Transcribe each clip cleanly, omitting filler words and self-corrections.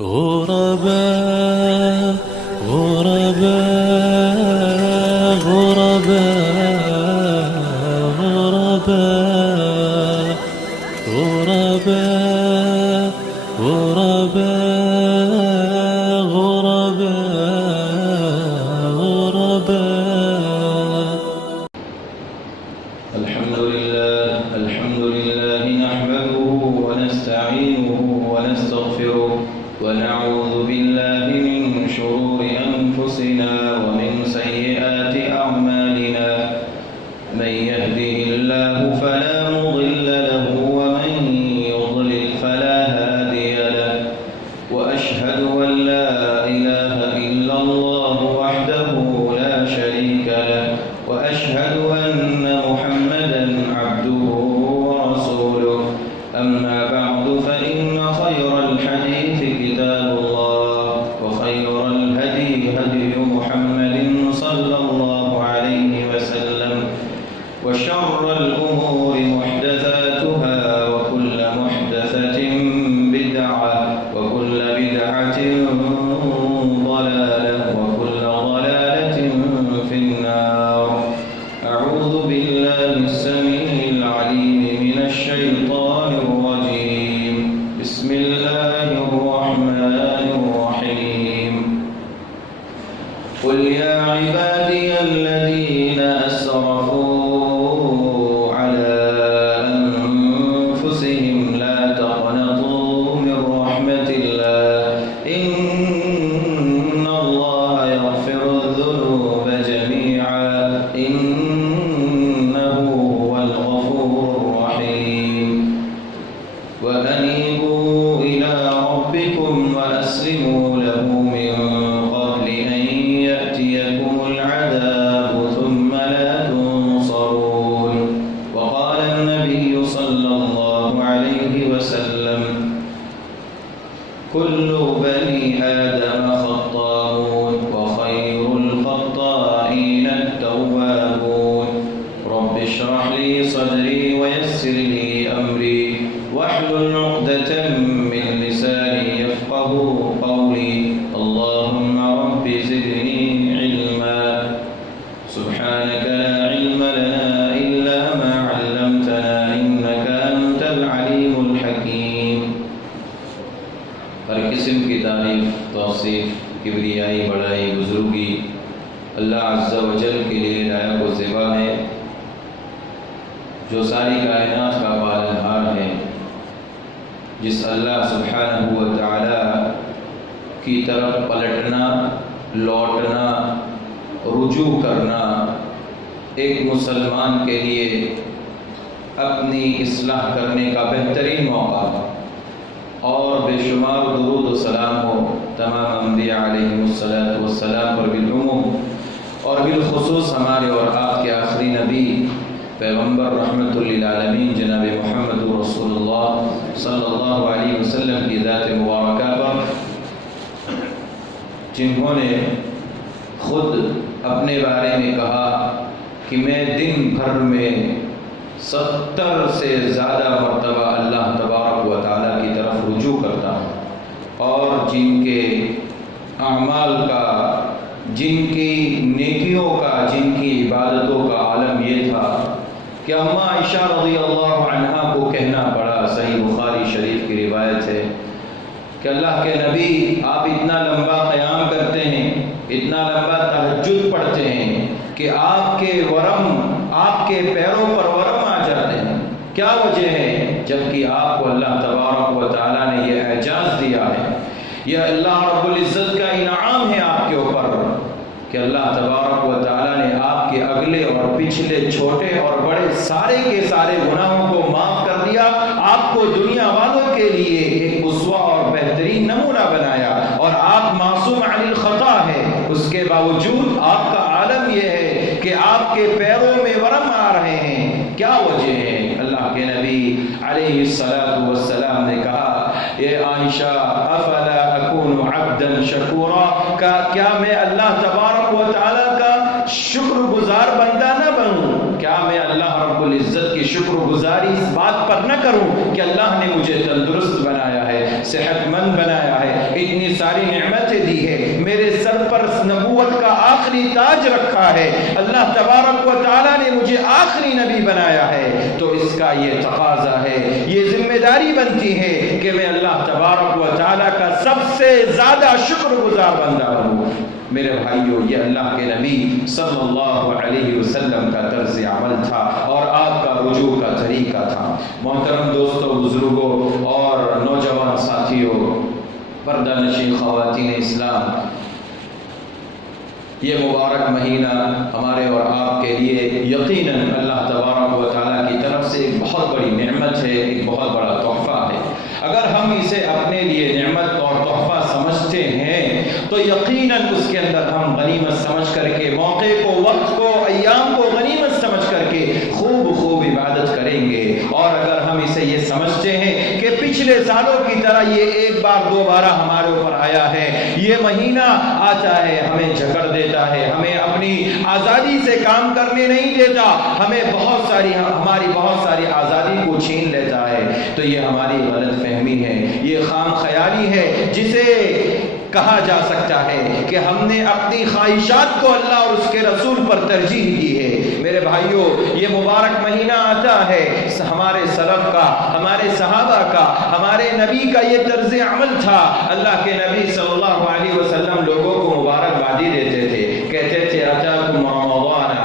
غرباء غرباء غرباء غرباء غرباء غرباء غرباء غرباء. الحمد لله نحمده ونستعينه ونستغفره ونعوذ بالله من شرور أنفسنا ومن سيئات أعمالنا. من يهده الله فلا مضل له ومن يضلل فلا هادي له. وأشهد أن لا إله إلا الله وحده لا شريك له. وأشهد أن محمدا عبده ورسوله. أما بعد فإن خير الحديث كتاب الله وخير الهدي هدي محمد صلى الله عليه وسلم وشر الأمور محدثاتها وكل محدثة بدعة وكل بدعة ضلالة وكل ضلالة في النار. أعوذ بالله السميع العليم من الشيطان الرجيم. بسم الله الرحمن الرحيم. قل يا عبادي الذين أسرفوا على أنفسهم لا تقنطوا من رحمة الله إن الله يغفر الذنوب جميعا إنه هو الغفور الرحيم. وأنيبوا إلى ربكم وأسلموا له من قبل أن يأتيكم العذاب ثم لا تنصرون. وقال النبي صلى الله عليه وسلم كل بني آدم خطاؤون وخير الخطائين التوابون. رب اشرح لي صدري ويسر لي أمري واحلل عقدة من لساني يفقه قولي. اللهم رب زدني علما. سبحانك لا علم لنا إلا ما علمتنا إنك أنت العليم الحكيم. ہر قسم کی تعریف، توصیف، کبریائی، بڑائی، بزرگی اللہ عز و جل کے لیے لائق و زیبا ہے، جو ساری کائنات کا پالنہار ہے، جس اللہ سبحانہ و تعالی کی طرف پلٹنا، لوٹنا، رجوع کرنا ایک مسلمان کے لیے اپنی اصلاح کرنے کا بہترین موقع ہے. اور بے شمار درود و سلام ہو تمام انبیاء علیہم السلام پر بالعموم، اور بالخصوص ہمارے اور آپ کے آخری نبی پیغمبر رحمت للعالمین جناب محمد رسول اللہ صلی اللہ علیہ وسلم کی ذات مبارکہ پر، جنہوں نے خود اپنے بارے میں کہا کہ میں دن بھر میں 70 سے زیادہ مرتبہ اللہ تبارک و تعالیٰ کی طرف رجوع کرتا ہوں، اور جن کے اعمال کا، جن کی نیکیوں کا، جن کی عبادتوں کا عالم یہ تھا کہ اماں عائشہ رضی اللہ عنہا کو کہنا پڑا، صحیح بخاری شریف کی روایت ہے کہ اللہ کے نبی آپ اتنا لمبا قیام کرتے ہیں، اتنا لمبا تہجد پڑھتے ہیں کہ آپ کے پیروں پر ورم آ جاتے ہیں. کیا وجہ ہے؟ جبکہ آپ کو اللہ تبارک و تعالیٰ نے یہ اعزاز دیا ہے، یہ اللہ رب العزت کا انعام ہے آپ کے اوپر کہ اللہ تبارک و تعالیٰ نے آپ کے اگلے اور پچھلے، چھوٹے اور بڑے سارے کے سارے گناہوں کو معاف کر دیا. آپ کو دنیا والوں کے لیے ایک اسوہ اور بہترین نمونہ بنایا، اور آپ معصوم عن الخطا ہے. اس کے باوجود آپ کا عالم یہ ہے کہ آپ کے پیروں میں ورم آ رہے ہیں. کیا وجہ ہے؟ اللہ کے نبی علیہ السلام نے کہا اے عائشہ افلا اکون عبدا شکورا، کیا میں اللہ تبارک و تعالیٰ کا شکر گزار بندہ نہ بنوں؟ کیا میں اللہ رب العزت کی شکر گزاری اس بات پر نہ کروں کہ اللہ نے مجھے تندرست بنایا ہے، صحت مند بنایا ہے، اتنی ساری نعمتیں دی ہے، میرے سر پر نبوت کا آخری تاج رکھا ہے، اللہ تبارک و تعالیٰ نے مجھے آخری نبی بنایا ہے، تو اس کا یہ تقاضا ہے، یہ ذمہ داری بنتی ہے کہ میں اللہ تبارک و تعالیٰ کا سب سے زیادہ شکر گزار بندہ بنوں۔ میرے بھائیو، یہ اللہ کے نبی صلی اللہ علیہ وسلم کا طرز عمل تھا اور آپ کا رجوع کا طریقہ تھا۔ محترم دوستو، بزرگوں اور نوجوان ساتھیوں، پردہ نشین خواتین اسلام، یہ مبارک مہینہ ہمارے اور آپ کے لیے یقیناً اللہ تبارک و تعالیٰ کی طرف سے ایک بہت بڑی نعمت ہے، ایک بہت بڑا تحفہ ہے۔ اگر ہم اسے اپنے لیے نعمت اور تحفہ سمجھتے ہیں تو یقیناً اس کے اندر ہم غنیمت سمجھ کر کے، موقع کو، وقت کو، ایام کو غنیمت سمجھ کر کے خوب عبادت کریں گے۔ اور اگر ہم اسے یہ سمجھتے ہیں کہ پچھلے سالوں کی طرح یہ ایک بار دو بارہ ہمارے اوپر آیا ہے، یہ مہینہ آتا ہے ہمیں جکڑ دیتا ہے، ہمیں اپنی آزادی سے کام کرنے نہیں دیتا، ہمیں ہماری بہت ساری آزادی کو چھین لیتا ہے، تو یہ ہماری غلط فہمی ہے، یہ خام خیالی ہے، جسے کہا جا سکتا ہے کہ ہم نے اپنی خواہشات کو اللہ اور اس کے رسول پر ترجیح دی ہے۔ میرے بھائیوں، یہ مبارک مہینہ آتا ہے ہمارے سلف کا، ہمارے صحابہ کا، ہمارے نبی کا یہ طرز عمل تھا۔ اللہ کے نبی صلی اللہ علیہ وسلم لوگوں کو مبارکبادی دیتے تھے، کہتے تھے اتاکم رمضان،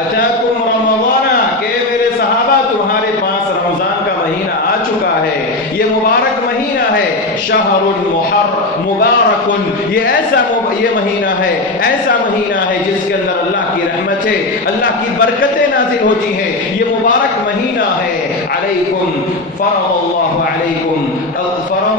اتاکم رمضان، کہ میرے صحابہ تمہارے پاس رمضان کا مہینہ آ چکا ہے، یہ مبارک مہینہ ہے، شہر مبارک، یہ مہینہ ہے، ایسا مہینہ ہے جس کے اندر اللہ کی رحمتیں، اللہ کی برکتیں نازل ہوتی ہیں، یہ مبارک مہینہ ہے۔ علیکم فرض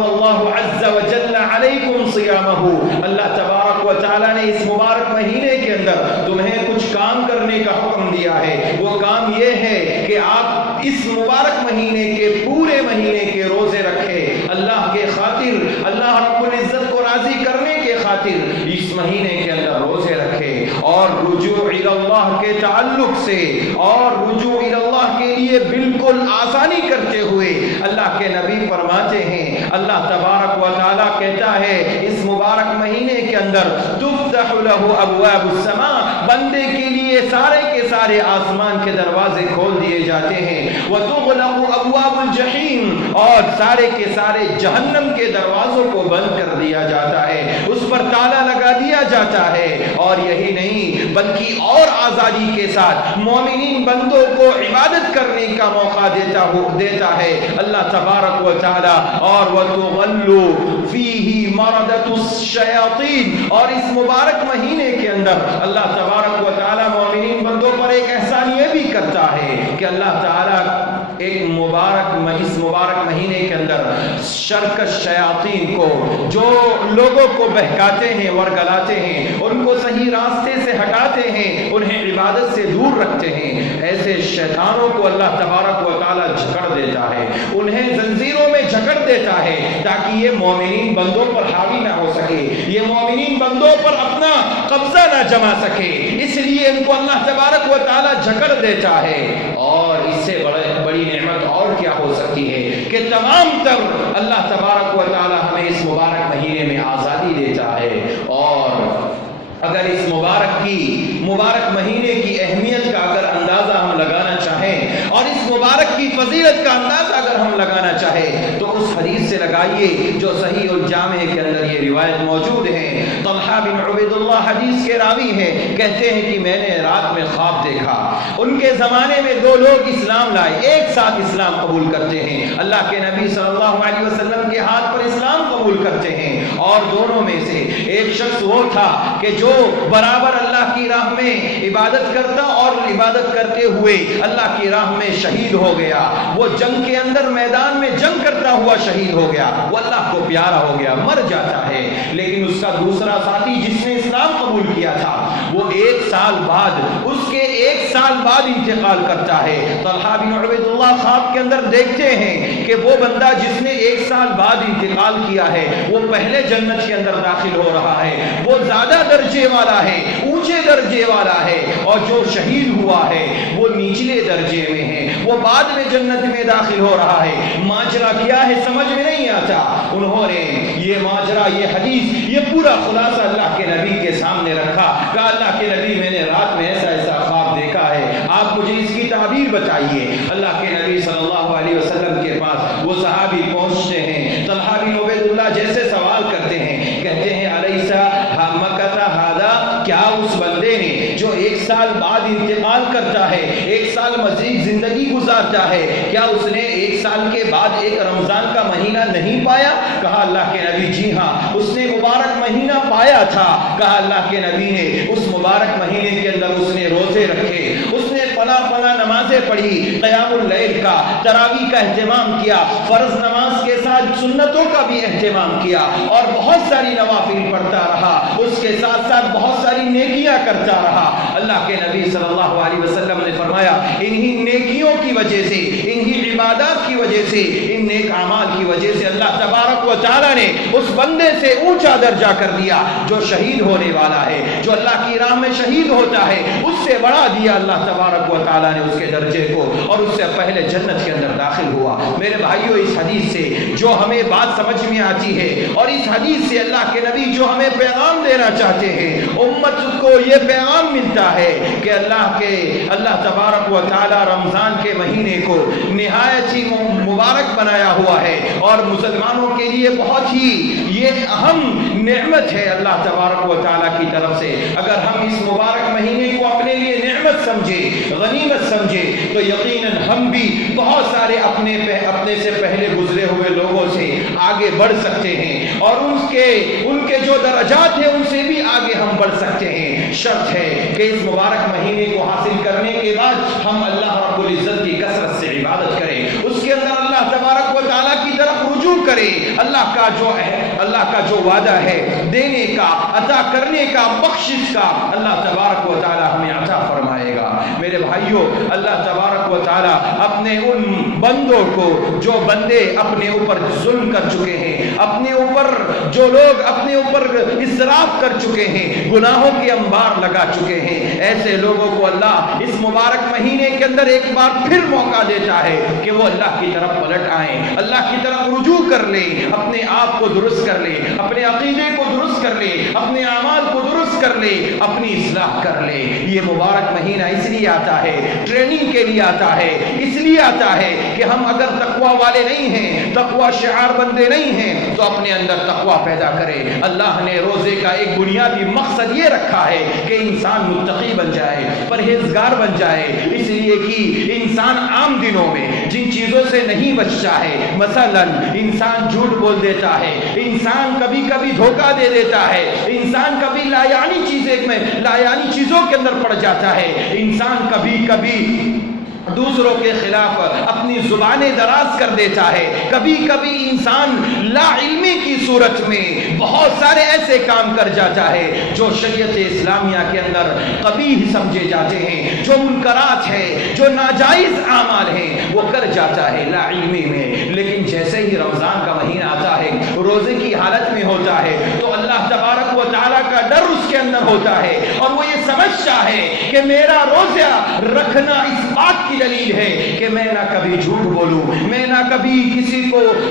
اللہ عز وجل علیکم صیامہ، اللہ تبارک و تعالیٰ نے اس مبارک مہینے کے اندر تمہیں کچھ کام کرنے کا حکم دیا ہے۔ وہ کام یہ ہے کہ آپ اس مبارک مہینے کے پورے مہینے کے روزے رکھیں، اللہ کے خاطر، اللہ رب العزت کو راضی کرنے کے خاطر اس مہینے کے اندر روزے رکھے، اور رجوع الی اللہ کے تعلق سے اور رجوع الی اللہ کے لیے بالکل آسانی کرتے ہوئے اللہ کے نبی فرماتے ہیں، اللہ تبارک و تعالیٰ کہتا ہے اس مبارک مہینے کے اندر تفتح له ابواب السماء، بندے کے لیے سارے کے سارے آسمان کے دروازے کھول دیے جاتے ہیں، وتغلق ابواب الجحیم، اور سارے کے سارے جہنم کے دروازوں کو بند کر دیا جاتا ہے، اس پر تالا لگا دیا جاتا ہے۔ اور یہی نہیں بلکہ اور آزادی کے ساتھ مومنین بندوں کو عبادت کرنے کا موقع دیتا ہے اللہ تبارک و تعالی، اور وتغلو فیہ مردۃ الشیاطین، اور اس مبارک مہینے کے اندر اللہ تبارک و تعالی مومنین بندوں پر ایک احسان یہ بھی کرتا ہے کہ اللہ تعالی اس مبارک مہینے کے اندر شرکش شیاطین کو، جو لوگوں کو بہکاتے ہیں، ورگلاتے ہیں، ان کو صحیح راستے سے ہٹاتے ہیں، انہیں عبادت سے دور رکھتے ہیں، ایسے شیطانوں کو اللہ تبارک و تعالی جکڑ دیتا ہے، انہیں زنجیروں میں جکڑ دیتا ہے، تاکہ یہ مومنین بندوں پر حاوی نہ ہو سکے، یہ مومنین بندوں پر اپنا قبضہ نہ جما سکے، اس لیے ان کو اللہ تبارک و تعالی جکڑ دیتا ہے۔ اور اس سے بڑی نعمت اور کیا ہو سکتی ہے کہ تمام تر اللہ تبارک و تعالی ہمیں اس مبارک مہینے میں آزادی دیتا ہے۔ اور اگر اس مبارک مہینے کی اہمیت کا اگر اندازہ ہم لگانا چاہیں اور اس مبارک کی فضیلت کا اندازہ اگر ہم لگانا چاہیں تو اس حدیث سے لگائیے جو صحیح الجامع کے اندر یہ روایت موجود ہے۔ طلحہ بن عبید اللہ حدیث کے راوی ہیں، کہتے ہیں کہ میں نے رات میں خواب دیکھا، ان کے زمانے میں دو لوگ اسلام لائے، ایک ساتھ اسلام قبول کرتے ہیں، اللہ کے نبی صلی اللہ علیہ وسلم کے ہاتھ پر اسلام قبول کرتے ہیں، اور دونوں میں سے ایک شخص وہ تھا کہ جو برابر اللہ کی راہ میں عبادت کرتا اور عبادت کرتے ہوئے اللہ کی راہ میں شہید ہو گیا، وہ جنگ کے اندر میدان میں جنگ کرتا ہوا شہید ہو گیا، وہ اللہ کو پیارا ہو گیا، مر جاتا ہے، لیکن اس کا دوسرا ساتھی جس نے اسلام قبول کیا تھا وہ ایک سال بعد اس کے ایک سال بعد انتقال کرتا ہے۔ طلحہ بن عبید اللہ خواب کے اندر دیکھتے ہیں کہ وہ بندہ جس نے ایک سال بعد انتقال کیا ہے وہ پہلے جنت کے اندر داخل ہو رہا ہے، وہ زیادہ درجے والا ہے، اونچے درجے والا ہے، اور جو شہید ہوا ہے وہ نچلے درجے میں ہے، وہ بعد میں جنت میں داخل ہو رہا ہے۔ ماجرا کیا ہے سمجھ میں نہیں آتا۔ انہوں نے یہ ماجرا، یہ حدیث، یہ پورا خلاصہ اللہ کے نبی کے سامنے رکھا، کہا اللہ کے نبی میں نے رات میں ایسا ایسا خواب دیکھا ہے، آپ مجھے اس کی تعبیر بتائیے۔ اللہ کے نبی صلی اللہ علیہ وسلم کے پاس وہ صحابی پہنچتے ہیں، طلحہ بن عبید اللہ جیسے سوال کرتے ہیں، کہتے ہیں علیسا مکث ھذا، کیا اس بندے نے جو ایک سال بعد انتقال کرتا ہے، ایک سال مزید زندگی گزارتا ہے، کیا اس نے ایک سال کے بعد ایک رمضان کا مہینہ نہیں پایا؟ کہا اللہ کے نبی جی ہاں، اس نے مبارک مہینہ پایا تھا۔ کہا اللہ کے نبی نے اس مبارک مہینے کے اندر اس نے روزے رکھے، اس نے فلاں نمازیں پڑھی، قیام اللیل کا، تراویح کا اہتمام کیا، فرض نماز کے ساتھ سنتوں کا بھی اہتمام کیا، اور بہت ساری نوافل پڑھتا رہا، اس کے ساتھ ساتھ بہت ساری نیکیاں کرتا رہا۔ اللہ کے نبی صلی اللہ علیہ وسلم نے فرمایا انہی نیکیوں کی وجہ سے، انہی عبادات کی وجہ سے، ان نیک اعمال کی وجہ سے اللہ تبارک و تعالی نے اس بندے سے اونچا درجہ کر دیا جو شہید ہونے والا ہے، جو اللہ کی راہ میں شہید ہوتا ہے، اس سے بڑھا دیا اللہ تبارک و تعالی نے اس کے درجے کو، اور اس سے پہلے جنت کے اندر داخل ہوا۔ میرے بھائیوں، اس حدیث سے جو ہمیں بات سمجھ میں آتی ہے، اور اس حدیث سے اللہ کے نبی جو ہمیں پیغام دینا چاہتے ہیں، امت کو یہ پیغام ملتا ہے کہ اللہ تبارک و تعالی رمضان کے مہینے کو نہایت ہی مبارک بنایا ہوا ہے، اور مسلمانوں کے لیے بہت ہی یہ اہم نعمت ہے اللہ تبارک و تعالی کی طرف سے۔ اگر ہم اس مبارک مہینے کو اپنے لیے نعمت سمجھے، غنیمت سمجھے، تو یقیناً ہم بھی بہت سارے اپنے سے پہلے گزرے ہوئے لوگوں سے آگے بڑھ سکتے ہیں، اور ان کے جو درجات ہیں ان سے بھی آگے ہم بڑھ سکتے ہیں۔ شرط ہے کہ اس مبارک مہینے کو حاصل کرنے کے بعد ہم اللہ رب العزت کی کثرت سے عبادت کریں، اس کے اندر اللہ تبارک و تعالیٰ کی طرف رجوع کریں، اللہ کا جو وعدہ ہے دینے کا، عطا کرنے کا، بخشش کا، اللہ تبارک و تعالیٰ ہمیں عطا فرمائے گا۔ میرے بھائیوں، اللہ تبارک و تعالیٰ اپنے ان بندوں کو جو بندے اپنے اوپر ظلم کر چکے ہیں، جو لوگ اپنے اوپر اسراف کر چکے ہیں، گناہوں کے انبار لگا چکے ہیں، ایسے لوگوں کو اللہ اس مبارک مہینے کے اندر ایک بار پھر موقع دیتا ہے کہ وہ اللہ کی طرف پلٹ آئیں، اللہ کی طرف رجوع کر لیں، اپنے آپ کو درست کر لیں، اپنے عقیدے کو درست کر لیں، اپنے اعمال کو درست کر لیں، اپنی اصلاح کر لیں۔ یہ مبارک مہینہ اس لیے آتا ہے، ٹریننگ کے لیے آتا ہے، اس لیے آتا ہے کہ ہم اگر تقوی والے نہیں ہیں، تقوی شعار بندے نہیں ہیں، تو اپنے اندر تقوی پیدا کرے۔ اللہ نے روزے کا ایک بنیادی مقصد یہ رکھا ہے کہ انسان متقی بن جائے، پرہیزگار بن جائے، اس لیے کہ انسان عام دنوں میں جن چیزوں سے نہیں بچتا ہے، مثلا انسان جھوٹ بول دیتا ہے، انسان کبھی کبھی دھوکہ دے دیتا ہے، انسان کبھی لا یعنی چیزوں کے اندر پڑ جاتا ہے، انسان کبھی کبھی دوسروں کے خلاف اپنی زبانیں دراز کر دیتا ہے، کبھی کبھی انسان لا علمی کی صورت میں بہت سارے ایسے کام کر جاتا ہے جو شریعت اسلامیہ کے اندر قبیح سمجھے جاتے ہیں، جو منکرات ہیں، جو ناجائز اعمال ہیں، وہ کر جاتا ہے لا علمی میں۔ لیکن جیسے ہی رمضان کا مہینہ آتا ہے، روزے کی حالت میں ہوتا ہے، تو اللہ تبارک و تعالیٰ کا ڈر اس کے اندر ہوتا ہے، اور وہ یہ سمجھتا ہے کہ میرا روزہ رکھنا اس بات کی دلیل ہے کہ میں نہ کبھی جھوٹ بولوں، میں نہ کبھی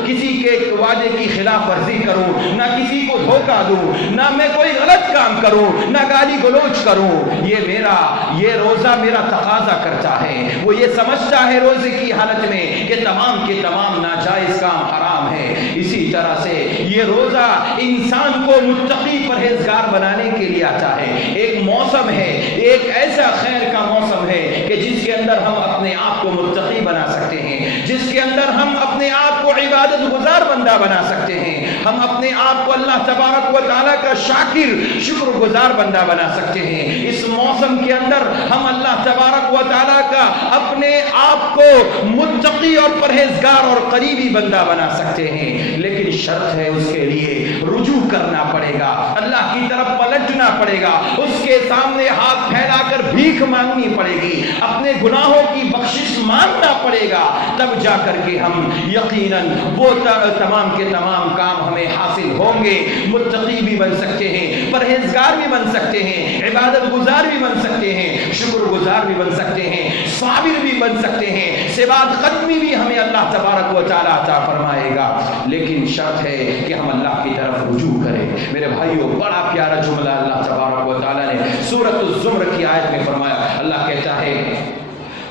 کسی کے وعدے کی خلاف ورزی کروں، نہ کسی کو دھوکہ دوں، نہ میں کوئی غلط کام کروں، نہ گالی گلوچ کروں۔ یہ روزہ میرا تقاضا کرتا ہے۔ وہ یہ سمجھتا ہے روزے کی حالت میں کہ تمام کے تمام ناجائز کام حرام ہے۔ اسی طرح سے یہ روزہ انسان کو متقی پرہیزگار بنانے کے لیے آتا ہے۔ ایک موسم ہے، ایک ایسا خیر کا موسم ہے کہ جس کے اندر ہم اپنے آپ کو متقی بنا سکتے ہیں، جس کے اندر ہم اپنے آپ کو عبادت گزار بندہ بنا سکتے ہیں، ہم اپنے آپ کو اللہ تبارک و تعالیٰ کا شاکر، شکر گزار بندہ بنا سکتے ہیں۔ اس موسم کے اندر ہم اللہ تبارک و تعالیٰ کا اپنے آپ کو متقی اور پرہیزگار اور قریبی بندہ بنا سکتے ہیں۔ لیکن شرط ہے اس کے لیے رجوع کرنا پڑے گا، اللہ کی طرف پلٹنا پڑے گا، اس کے سامنے ہاتھ پھیلا کر بھیک مانگنی پڑے گی، اپنے گناہوں کی بخشش مانگنا پڑے گا، تب جا کر کے ہم یقیناً وہ تمام کے تمام کام ہمیں حاصل ہوں گے۔ متقی بھی بن سکتے ہیں، پرہیزگار بھی بن سکتے ہیں، عبادت گزار بھی بن سکتے ہیں، شکر گزار بھی بن سکتے ہیں، صابر بھی بن سکتے ہیں، سبات ختمی بھی ہمیں اللہ تبارک و تعالی عطا فرمائے گا، لیکن شرط ہے کہ ہم اللہ کی طرف رجوع کریں۔ میرے بھائیوں، بڑا پیارا جملہ اللہ تبارک و تعالی نے سورۃ الزمر کی آیت میں فرمایا۔ اللہ کہتا ہے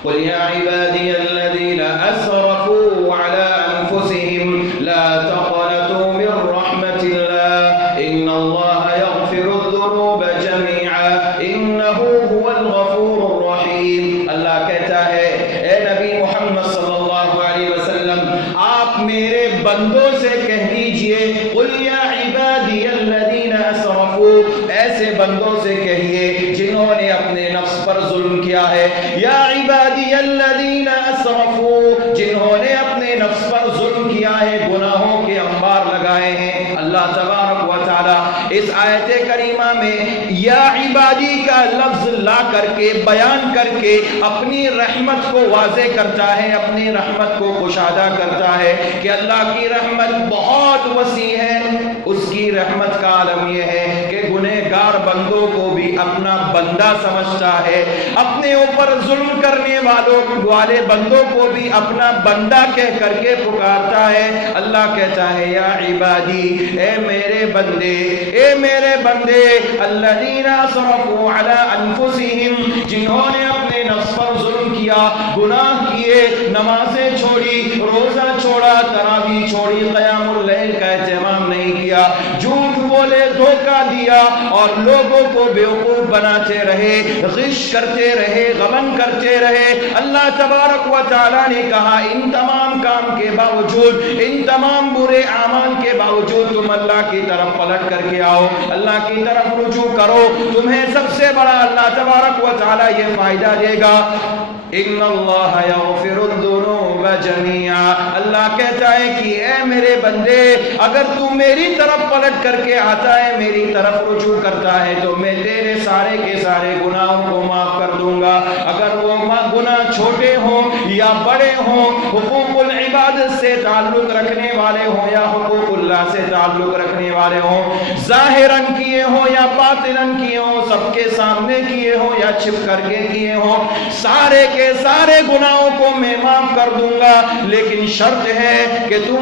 قُلْ يَا عِبَادِيَ الَّذِينَ أَسْرَفُوا عَلَىٰ أَنفُسِهِمْ لَا تَقْنَطُوا مِن رَّحْمَةِ اللَّهِ إِنَّ اللَّهَ يَغْفِرُ الذُّنُوبَ جَمِيعًا إِنَّهُ هُوَ الْغَفُورُ الرَّحِيمُ۔ اللہ کہتا ہے اے نبی محمد صلی اللہ علیہ وسلم، آپ میرے بندوں سے کہہ دیجئے قُلْ يَا عِبَادِيَ الَّذِينَ أَسْرَفُوا، ایسے بندوں سے کہیے جنہوں نے اپنے نفس پر ظلم کیا ہے، یا عبادی الذین اسرفوا، جنہوں نے اپنے نفس پر ظلم کیا ہے، گناہوں کے انبار لگائے ہیں۔ اللہ تبارک و تعالی اس آیت کریمہ میں یا عبادی کا لفظ لا کر کے بیان کر کے اپنی رحمت کو واضح کرتا ہے، اپنی رحمت کو کشادہ کرتا ہے کہ اللہ کی رحمت بہت وسیع ہے۔ اس کی رحمت کا عالم یہ ہے کہ گنہگار بندوں کو بھی اپنا بندہ سمجھتا ہے، اپنے اوپر ظلم کرنے والے بندوں کو بھی اپنا بندہ کہہ کر کے پکارتا ہے۔ اللہ کہتا ہے یا عبادی، اے میرے بندے، اے میرے بندے، الذین اسرفوا علی انفسہم، جنہوں نے اپنے نفس پر ظلم کیا، گناہ کیے، نمازیں چھوڑی، روزہ چھوڑا، تراویح چھوڑی، قیام اللیل کا اہتمام نہیں کیا، جھوٹ بولے، دھوکہ دیا اور لوگوں کو بیوقوف بناتے رہے، غش کرتے رہے، غمن کرتے رہے۔ اللہ تبارک و تعالیٰ نے کہا ان تمام کام کے باوجود، ان تمام برے اعمال کے باوجود تم اللہ کی طرف پلٹ کر کے آؤ، اللہ کی طرف رجوع کرو، تمہیں سب سے بڑا اللہ تبارک و تعالیٰ یہ فائدہ دے گا۔ ان اللہ یغفر الذنوب جميعا، اللہ کہتا ہے کہ اے میرے بندے، اگر تو میری طرف پلٹ کر کے آتا ہے، میری طرف رجوع کرتا ہے تو میں تیرے سارے کے سارے گناہوں کو معاف کر دوں گا، اگر وہ گناہ چھوٹے ہوں یا بڑے ہوں، حقوق العبادت سے تعلق رکھنے والے ہوں یا حقوق اللہ سے تعلق رکھنے والے ہوں، ظاہراً کیے ہوں یا باطناً کیے ہوں، سب کے سامنے کیے ہوں یا چھپ کر کے کیے ہوں، سارے کے سارے گناہوں کو میں معاف کر دوں گا، لیکن شرط ہے کہ تو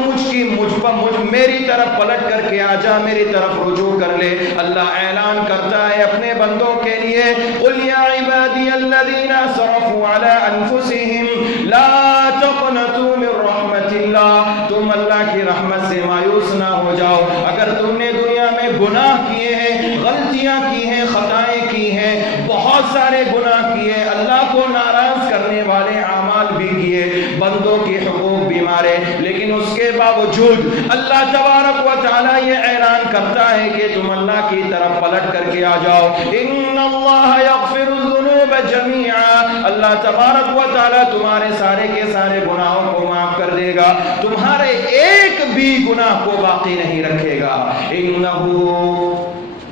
میری طرف پلٹ کر کے آ جا، میری طرف رجوع کر لے۔ اللہ اعلان کرتا ہے اپنے بندوں کے لیے قُلْ يَا عِبَادِيَ الَّذِينَ أَسْرَفُوا عَلَىٰ أَنفُسِهِمْ لَا تَقْنَطُوا مِن رَّحْمَةِ اللَّهِ، تم اللہ کی رحمت سے مایوس نہ ہو جاؤ۔ اگر تم نے دنیا میں گناہ کیے ہیں، غلطیاں کی ہیں، خطائیں کی ہیں، بہت سارے گناہ کیے، اللہ کو ناراض کرنے والے اعمال بھی کیے، بندوں کے حقوق بھی مارے، لیکن اس کے باوجود اللہ تبارک و تعالیٰ یہ اعلان کرتا ہے کہ تم اللہ کی طرف پلٹ کر کے آ جاؤ۔ ان اللہ یغفر الذنوب جميعا، اللہ تبارک و تعالیٰ تمہارے سارے کے سارے گناہوں کو معاف کر دے گا، تمہارے ایک بھی گناہ کو باقی نہیں رکھے گا۔ انہ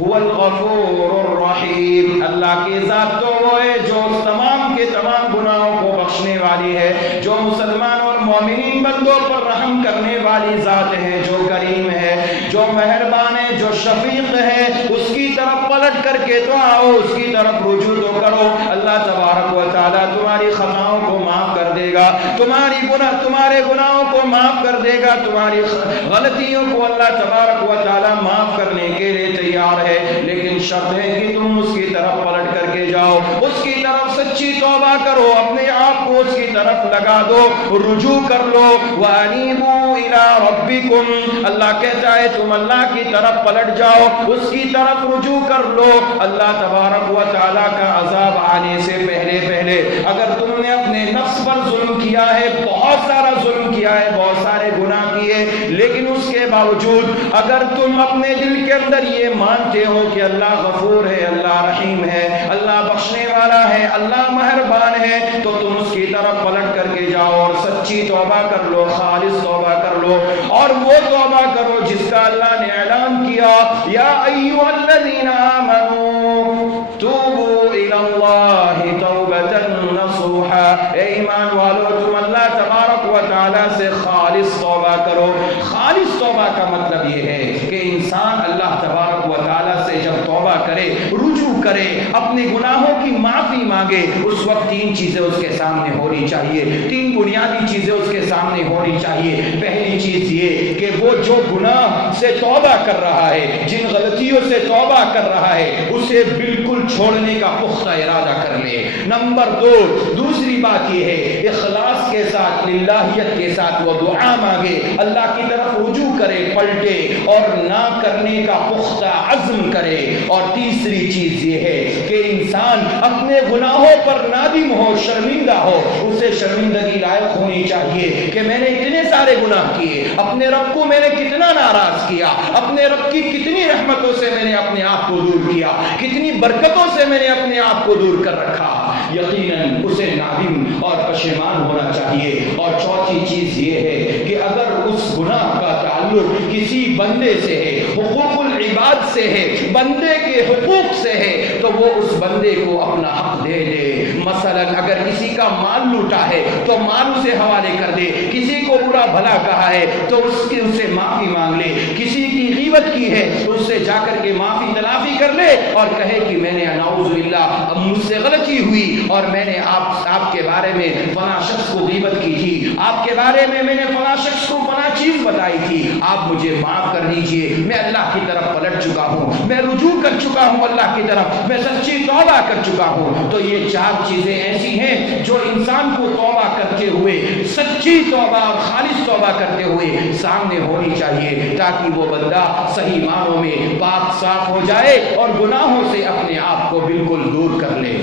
هو الغفور الرحیم، اللہ کی ذات تو وہ ہے جو تمام کے تمام گناہوں کو بخشنے والی ہے، جو مسلمان اور مومنین بندوں پر رحم کرنے والی ذات ہے، جو کریم ہے، جو مہربان ہے، جو شفیق ہے۔ اس کی طرف پلٹ کر کے تو آؤ، اس کی طرف رجوع تو کرو، اللہ تبارک و تعالیٰ تمہاری خطاؤں کو معاف کر دے گا، تمہارے گناہوں کو معاف کر دے گا، تمہاری غلطیوں کو اللہ تبارک و تعالیٰ معاف کرنے کے لیے تیار ہے، لیکن شرط ہے کہ تم اس کی طرف پلٹ کر کے جاؤ، اس کی طرف سچی توبہ کرو، اپنے آپ کو اس کی طرف لگا دو، رجوع کر لو۔ وَأَنِيبُوا إِلَىٰ رَبِّكُمْ، اللہ کہتا ہے تم اللہ کی طرف پلٹ جاؤ، اس کی طرف رجوع کر لو۔ اللہ تبارک و تعالیٰ کا عذاب آنے سے پہلے اگر تم نے اپنے نفس پر ظلم کیا ہے، بہت سارا ظلم کیا ہے، بہت سارے گناہ کیے چاہیے، لیکن اس کے باوجود اگر تم اپنے دل کے اندر یہ مانتے ہو کہ اللہ غفور ہے، اللہ رحیم ہے، اللہ بخشنے والا ہے، اللہ مہربان ہے، تو تم اس کی طرف پلٹ کر کے جاؤ اور سچی توبہ کر لو، خالص توبہ کر لو، اور وہ توبہ کرو جس کا اللہ نے اعلان کیا، یا ایھا الذین آمنوا توبوا الی اللہ توبۃ نصوحا، اے ایمان والو تم اللہ تبارک و تعالی سے خالص توبہ کرو۔ خالص توبہ کا مطلب یہ ہے کہ انسان اللہ تبارک و تعالی سے جب توبہ کرے، رجوع کرے، اپنے گناہوں کی معافی مانگے، اس وقت تین چیزیں اس کے سامنے ہونی چاہیے، تین بنیادی چیزیں اس کے سامنے ہونی چاہیے۔ پہلی چیز یہ کہ وہ جو گناہ سے توبہ کر رہا ہے، جن غلطیوں سے توبہ کر رہا ہے، اسے بالکل چھوڑنے کا پختہ ارادہ کر لے۔ نمبر دو، دوسری بات یہ ہے اخلاص کے ساتھ، للہیت کے ساتھ وہ دعا مانگے، اللہ کی طرف رجوع کرے، پلٹے اور نہ کرنے کا پختہ عزم کرے۔ اور تیسری چیز یہ ہے کہ انسان اپنے گناہوں پر نادم ہو، شرمندہ ہو، اسے شرمندگی لائق ہونی چاہیے کہ میں نے اتنے سارے گناہ کیے، اپنے رب کو میں نے کتنا ناراض کیا، اپنے رب کی کتنی رحمتوں سے میں نے اپنے آپ کو دور کیا، کتنی برکتوں سے میں نے اپنے آپ کو دور کر رکھا۔ یقیناً اسے نادم اور پشیمان ہونا چاہیے۔ اور چوتھی چیز یہ ہے کہ اگر اس گناہ کا تعلق کسی بندے سے ہے، حقوق العباد سے ہے، بندے کے حقوق سے ہے، تو وہ اس بندے کو اپنا حق دے دے۔ مثلا اگر کسی کا مال لوٹا ہے تو مال اسے حوالے کر دے، کسی کو برا بھلا کہا ہے تو اسے معافی مانگ لے، کسی کی غیبت کی ہے تو اس سے جا کر کے معافی تلافی کر لے اور کہے کہ میں نے نعوذ باللہ اب مجھ سے غلطی ہوئی اور میں نے آپ کے بارے میں فلاں شخص کو غیبت کی تھی، آپ کے بارے میں نے فلاں شخص کو فلاں چیز بتائی تھی، آپ مجھے معاف کر دیجئے، میں اللہ کی طرف پلٹ چکا ہوں، میں رجوع کر چکا ہوں اللہ کی طرف، میں سچی توبہ کر چکا ہوں۔ تو یہ چار چیزیں ایسی ہیں جو انسان کو توبہ کرتے ہوئے، سچی توبہ اور خالص توبہ کرتے ہوئے سامنے ہونی چاہیے، تاکہ وہ بندہ صحیح معنوں میں پاک صاف ہو جائے اور گناہوں سے اپنے آپ کو بالکل دور کر لے۔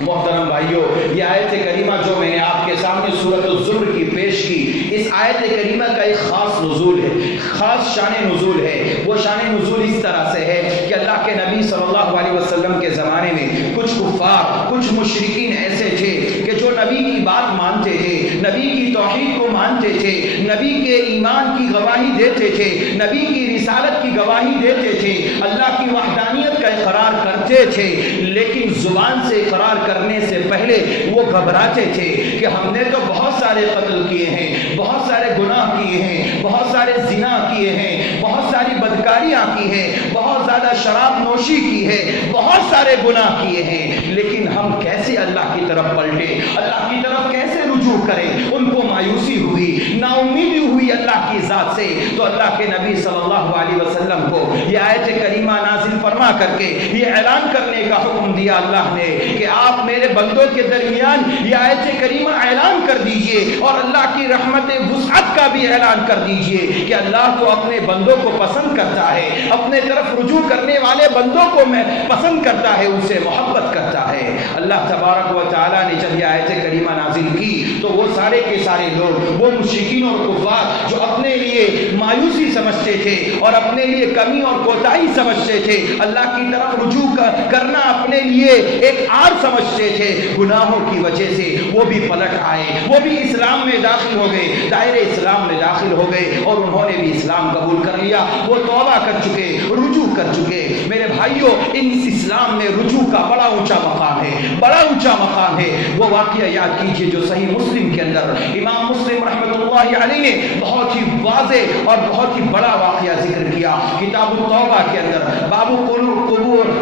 محترم بھائیو، یہ آیت کریمہ جو میں نے آپ کے سامنے سورۃ الزمر کی پیش کی، اس آیت کریمہ کا ایک خاص نزول ہے، خاص شان نزول ہے۔ وہ شان نزول اس طرح سے ہے کہ اللہ کے نبی صلی اللہ علیہ وسلم کے زمانے میں کچھ کفار، کچھ مشرکین ایسے تھے کہ جو نبی کی بات مانتے تھے، نبی کی توحید کو مانتے تھے، نبی کے ایمان کی گواہی دیتے تھے، نبی کی رسالت کی گواہی دیتے تھے، اللہ کی وحدانیت کا اقرار کرتے تھے، لیکن زبان سے اقرار کرنے سے پہلے وہ گھبراتے تھے کہ ہم نے تو بہت سارے قتل کیے ہیں، بہت سارے گناہ کیے ہیں، بہت سارے زنا کیے ہیں، بہت ساری بدکاریاں کی ہیں، بہت زیادہ شراب نوشی کی ہے، بہت سارے گناہ کیے ہیں، لیکن ہم کیسے اللہ کی طرف پلٹے، اللہ کی طرف کیسے رجوع کریں؟ ان کو مایوسی ہوئی، نا امیدی ہوئی اللہ کی ذات سے۔ تو اللہ کے نبی صلی اللہ علیہ وسلم کو یہ آیت کریمہ نازل فرما کر کے یہ اعلان کرنے کا حکم دیا اللہ نے کہ آپ میرے بندوں کے درمیان یہ آیت کریمہ اعلان کر دیجئے اور اللہ کی رحمت وسعت کا بھی اعلان کر دیجئے کہ اللہ تو اپنے بندوں کو پسند کرتا ہے، اپنے طرف رجوع کرنے والے بندوں کو میں پسند کرتا ہے، ان سے محبت کرتا ہے۔ اللہ تبارک و تعالیٰ نے جب یہ آیت کریمہ نازل کی تو وہ سارے کے سارے لوگ، وہ مشرکین اور کفار جو اپنے لیے مایوسی سمجھتے تھے اور اپنے لیے کمی اور کوتاہی سمجھتے تھے، اللہ کی طرف رجوع کرنا اپنے لیے ایک عار سمجھتے تھے، گناہوں کی وجہ سے وہ بھی پلٹ آئے، وہ بھی اسلام میں داخل ہو گئے، دائرے اسلام میں داخل ہو گئے اور انہوں نے بھی اسلام قبول کر لیا، وہ توبہ کر چکے، رجوع کر چکے۔ میرے بھائیوں، ان اسلام میں رجوع کا بڑا اونچا مقام ہے، بڑا اونچا مقام ہے۔ وہ واقعہ یاد کیجئے جو صحیح مسلم کے اندر امام مسلم رحمۃ اللہ علیہ نے بہت ہی واضح اور بہت ہی بڑا واقعہ ذکر کیا کتاب التوبہ کے اندر، باب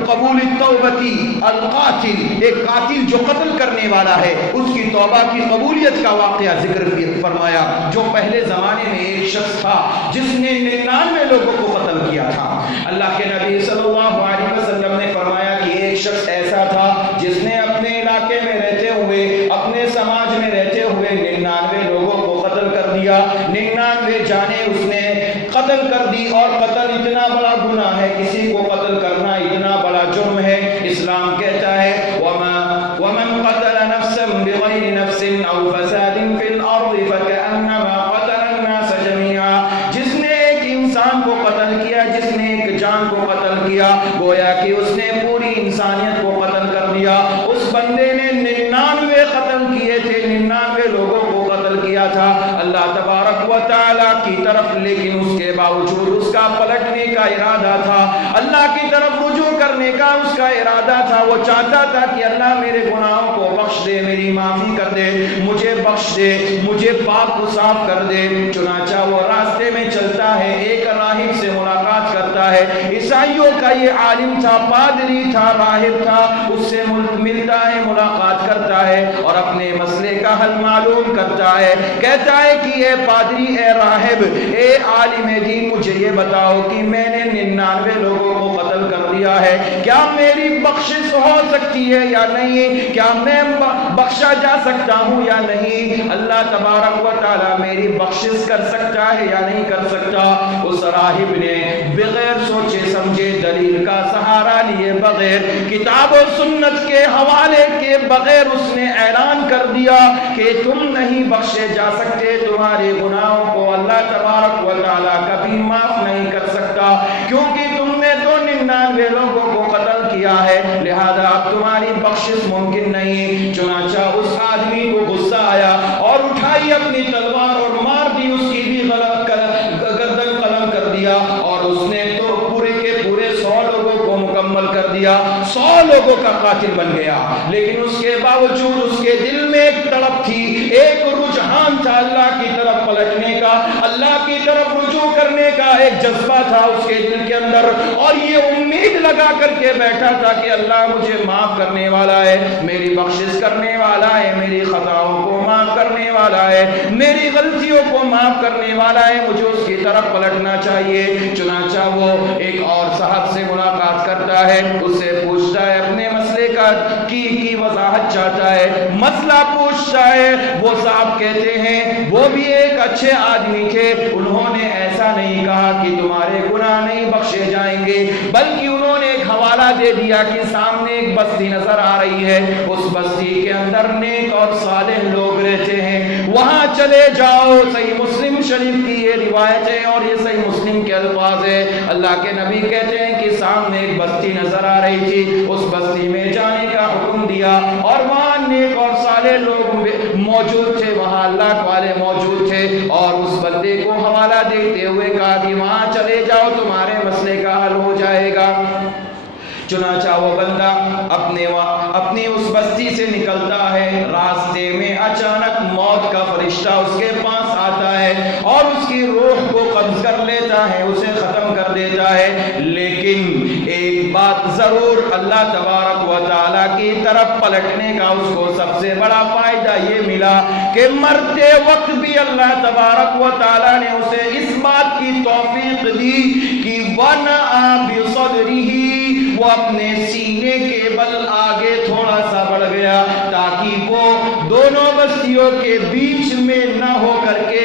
قبول التوبتی القاتل، ایک قاتل جو قتل کرنے والا ہے اس کی توبہ کی قبولیت کا واقعہ ذکر فرمایا۔ جو پہلے زمانے میں ایک شخص تھا جس نے 99 لوگوں کو قتل کیا تھا، اللہ کے نبی صلی اللہ علیہ وسلم نے فرمایا کہ ایک شخص ایسا تھا جس نے اپنے علاقے میں رہتے ہوئے، اپنے سماج میں رہتے ہوئے 99 لوگوں کو قتل کر دیا، 99 جانیں اس نے قتل کر دی، اور قتل اتنا بڑا گناہ ہے، کسی کو قتل کرنا اتنا بڑا جرم ہے۔ اسلام کہتا ہے ومن قتل نفسا بغیر نفس او فساد فی الارض فکأنما قتل الناس جميعا، کو قتل کیا، گویا کہ اس نے پوری انسانیت کو قتل کر دیا۔ اس بندے نے 99 قتل کیے تھے، 99 لوگوں کو قتل کیا تھا اللہ تبارک و تعالیٰ کی طرف، لیکن اس کے باوجود اس کا پلٹنے کا ارادہ تھا، اللہ کی طرف رجوع کرنے کا اس کا ارادہ تھا۔ وہ چاہتا تھا کہ اللہ میرے گناہوں کو بخش دے، میری معافی کر دے، مجھے بخش دے، مجھے پاک و صاف کر دے۔ چنانچہ وہ راستے میں چلتا ہے، ایک راہب سے ملاقات کرتا ہے۔ عیسائیوں کا یہ عالم تھا، پادری تھا، راہب تھا، اس سے ملتا ہے، ملاقات کرتا ہے اور اپنے مسئلے کا حل معلوم کرتا ہے۔ کہتا ہے کہ اے پادری، اے راہب، اے عالم دین، مجھے یہ بتاؤ کہ میں نے 99 لوگوں کو قتل کر دیا ہے، کیا میری بخشش ہو سکتی ہے یا نہیں؟ کیا میں بخشا جا سکتا ہوں یا نہیں؟ اللہ تبارک و تعالیٰ میری بخشش کر سکتا ہے یا نہیں کر سکتا؟ اس راہب نے بغیر سوچے سمجھے، دلیل کا سہارا لیے بغیر، کتاب و سنت کے حوالے کے بغیر اس نے اعلان کر دیا کہ تم نہیں بخشے جا سکتے، تمہارے گناہوں کو اللہ تبارک و تعالیٰ کبھی معاف نہیں کر سکتا، کیونکہ تم نے تو 99 لوگوں کو قتل کیا ہے، لہذا اب تمہاری بخشش ممکن نہیں۔ چنانچہ اس آدمی کو غصہ آیا اور اٹھائی اپنی تلوار اور مار دی، اس کی بھی گردن قلم کر دیا، اور اس نے تو پورے کے پورے 100 لوگوں کو مکمل کر دیا، 100 لوگوں کا قاتل بن گیا۔ لیکن اس کے باوجود اس کے دل میں ایک تڑپ تھی، ایک رجحان تھا اللہ کی طرف پلٹنے کا، اللہ کی طرف رجوع کرنے کا ایک جذبہ تھا اس کے دل کے اندر، اور یہ امید لگا کر کے بیٹھا تھا کہ اللہ مجھے معاف کرنے والا ہے، میری بخشش کرنے والا ہے، میری خطاؤں کو معاف کرنے والا ہے، میری غلطیوں کو معاف کرنے والا ہے، مجھے اس کی طرف پلٹنا چاہیے۔ چنانچہ وہ ایک اور صاحب سے ملاقات کرتا ہے، اس سے پوچھتا ہے، اپنے مسئلے کی وضاحت چاہتا ہے، مسئلہ پوچھتا ہے۔ وہ صاحب کہتے ہیں وہ بھی ایک اچھے آدمی تھے، انہوں نے ایسا نہیں کہا کہ تمہارے گناہ نہیں بخشے جائیں گے، بلکہ انہوں نے ایک حوالہ دے دیا کہ سامنے ایک بستی نظر آ رہی ہے، اس بستی کے اندر نیک اور صالح لوگ رہتے ہیں، وہاں چلے جاؤ۔ صحیح مسلم شریف کی یہ روایت ہے اور یہ صحیح مسلم کے الفاظ ہے۔ اللہ کے نبی کہتے ہیں کہ سامنے ایک بستی نظر آ رہی تھی، اس بستی میں جانے کا حکم دیا، اور وہاں نیک اور صالح لوگ موجود تھے، وہاں اللہ والے موجود تھے، اور اس بندے کو حوالہ دیتے ہوئے کہا کہ وہاں چلے جاؤ، تمہارے مسئلے کا حل ہو جائے گا۔ چنانچہ وہ بندہ اپنی اس بستی سے نکلتا ہے، راستے میں اچانک موت کا فرشتہ اس کے پاس آتا ہے اور اس کی روح کو قبض کر لیتا ہے، اسے ختم کر دیتا ہے۔ لیکن ایک بات ضرور، اللہ تبارک و تعالیٰ کی طرف پلٹنے کا اس کو سب سے بڑا فائدہ یہ ملا کہ مرتے وقت بھی اللہ تبارک و تعالیٰ نے اسے اس بات کی توفیق دی کہ وَنَأَ بِصَدْرِهِ، وہ اپنے سینے کے بل آگے تھوڑا سا بڑھ گیا تاکہ وہ دونوں بستیوں کے بیچ میں نہ ہو کر کے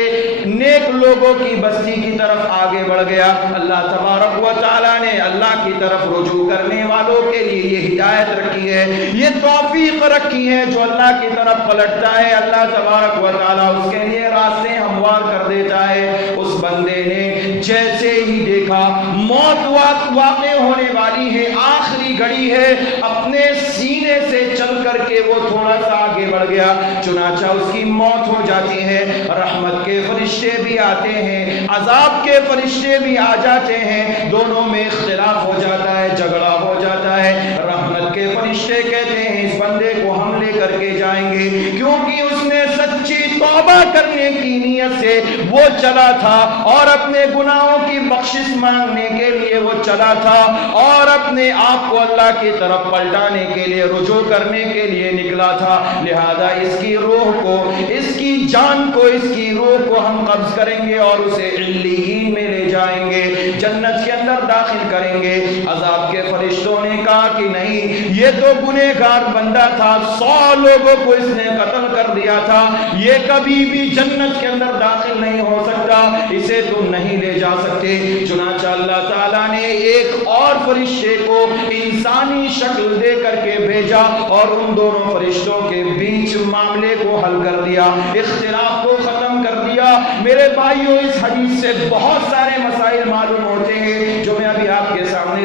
نیک لوگوں کی بستی کی طرف آگے بڑھ گیا۔ اللہ تبارک و تعالیٰ نے اللہ کی طرف رجوع کرنے والوں کے لیے یہ ہدایت رکھی ہے، یہ توفیق رکھی ہے، جو اللہ کی طرف پلٹتا ہے اللہ تبارک و تعالیٰ اس کے لیے راستے ہموار کر دیتا ہے۔ اس بندے نے جیسے ہی دیکھا موت واقع ہونے والی ہے، آخری گھڑی ہے، اپنے سینے سے چل کر کے وہ تھوڑا سا آگے بڑھ گیا، چنانچہ اس کی موت ہو جاتی ہے۔ رحمت کے فرشتے بھی آتے ہیں، عذاب کے فرشتے بھی آ جاتے ہیں، دونوں میں اختلاف ہو جاتا ہے، جھگڑا ہو جاتا ہے۔ رحمت کے فرشتے کہتے ہیں اس بندے کو ہم لے کر کے جائیں گے، کیونکہ اس نے سچی توبہ کرنے کی نیت سے وہ چلا تھا اور اپنے گناہوں کی بخشش مانگنے کے لیے وہ چلا تھا اور اپنے آپ کو اللہ کی طرف پلٹانے کے لیے، رجوع کرنے کے لیے نکلا تھا، لہذا اس کی روح کو، اس کی جان کو، اس کی روح کو ہم قبض کریں گے اور اسے علیین میں لے جائیں گے، جنت کے اندر داخل کریں گے۔ عذاب کے فرشتوں نے کہا کہ نہیں، یہ تو گنہگار بندہ تھا، 100 لوگوں کو اس نے قتل کر دیا تھا، یہ کبھی بھی جنت کے اندر داخل نہیں ہو سکتا، اسے تم نہیں لے جا سکتے۔ چنانچہ اللہ تعالیٰ نے ایک اور فرشتے کو انسانی شکل دے کر کے بھیجا اور ان دونوں فرشتوں کے بیچ معاملے کو حل کر دیا، اختلاف کو ختم کر دیا۔ میرے بھائیوں، اس حدیث سے بہت سارے مسائل معلوم ہوتے ہیں جو میں ابھی آپ کے سامنے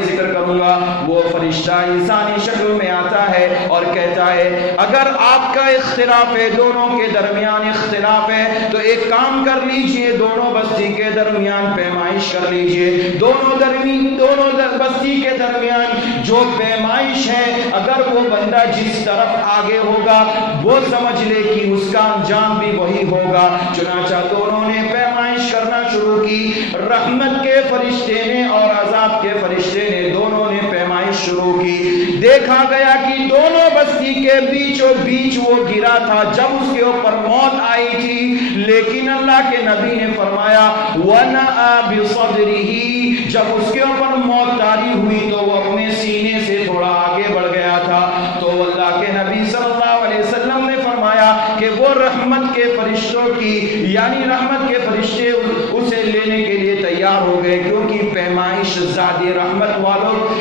فرشتہ انسانی شکل میں آتا ہے اور کہتا ہے اگر آپ کا اختلاف ہے، دونوں کے درمیان اختلاف ہے، تو ایک کام کر لیجئے، دونوں بستی کے درمیان پیمائش کر لیجئے، دونوں بستی کے درمیان جو پیمائش ہے، اگر وہ بندہ جس طرف آگے ہوگا وہ سمجھ لے کہ اس کا انجام بھی وہی ہوگا۔ چنانچہ دونوں نے پیمائش کرنا شروع کی، رحمت کے فرشتے نے اور عذاب کے فرشتے نے، دونوں نے پیمائش شروع کی۔ دیکھا گیا کہ دونوں بستی کے بیچوں بیچ وہ گرا تھا جب اس کے اوپر موت آئی تھی، لیکن اللہ کے نبی نے فرمایا وَنَأَ بِصَدْرِهِ، جب اس کے اوپر موت طاری ہوئی تو وہ اپنے سینے سے تھوڑا آگے بڑھ گیا تھا۔ تو اللہ کے نبی صلی اللہ علیہ وسلم نے فرمایا کہ وہ رحمت کے فرشتوں کی، یعنی رحمت کے فرشتے اسے لینے کے لیے تیار ہو گئے، کیونکہ پیمائش زیادہ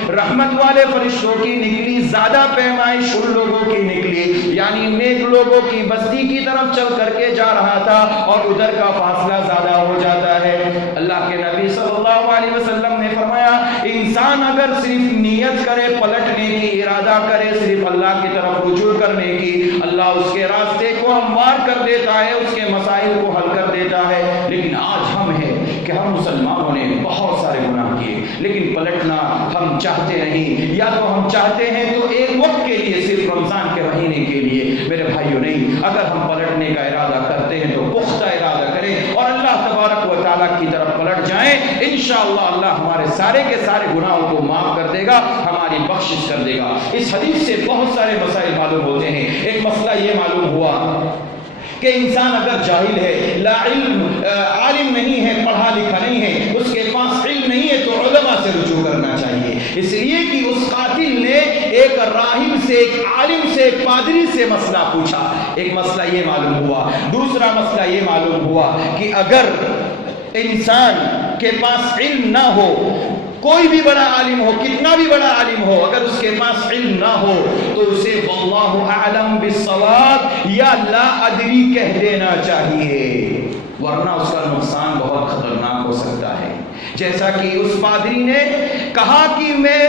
رحمت والے فرشتوں کی نکلی، زیادہ پیمائش ان لوگوں کی نکلی، یعنی نیک لوگوں کی بستی کی طرف چل کر کے جا رہا تھا اور ادھر کا فاصلہ زیادہ ہو جاتا ہے۔ اللہ کے نبی صلی اللہ علیہ وسلم نے فرمایا انسان اگر صرف نیت کرے، پلٹنے کی ارادہ کرے، صرف اللہ کی طرف رجوع کرنے کی، اللہ اس کے راستے کو ہموار کر دیتا ہے، اس کے مسائل کو حل کر دیتا ہے۔ لیکن آج ہم ہیں کہ ہم مسلمانوں نے بہت سارے گناہ کیے، لیکن پلٹنا ہم چاہتے نہیں، یا تو ہم چاہتے ہیں تو ایک وقت کے لیے، صرف رمضان کے مہینے کے لیے۔ میرے بھائیوں نہیں، اگر ہم پلٹنے کا ارادہ کرتے ہیں تو پختہ ارادہ کریں اور اللہ تبارک و تعالیٰ کی طرف پلٹ جائیں، انشاءاللہ اللہ ہمارے سارے کے سارے گناہوں کو معاف کر دے گا، ہماری بخشش کر دے گا۔ اس حدیث سے بہت سارے مسائل معلوم ہوتے ہیں۔ ایک مسئلہ یہ معلوم ہوا کہ انسان اگر جاہل ہے، لا علم، عالم نہیں ہے، پڑھا لکھا نہیں ہے، اس کے پاس علم نہیں ہے، تو علماء سے رجوع کرنا چاہیے، اس لیے کہ اس قاتل نے ایک راہب سے، ایک عالم سے، ایک پادری سے مسئلہ پوچھا۔ ایک مسئلہ یہ معلوم ہوا۔ دوسرا مسئلہ یہ معلوم ہوا کہ اگر انسان کے پاس علم نہ ہو، کوئی بھی بڑا عالم ہو، کتنا بھی بڑا عالم ہو، اگر اس کے پاس علم نہ ہو تو اسے واللہ اعلم بالصواب یا لا ادری کہہ دینا چاہیے، ورنہ اس کا نقصان بہت خطرناک ہو سکتا ہے۔ جیسا کہ اس پادری نے کہا کہ میں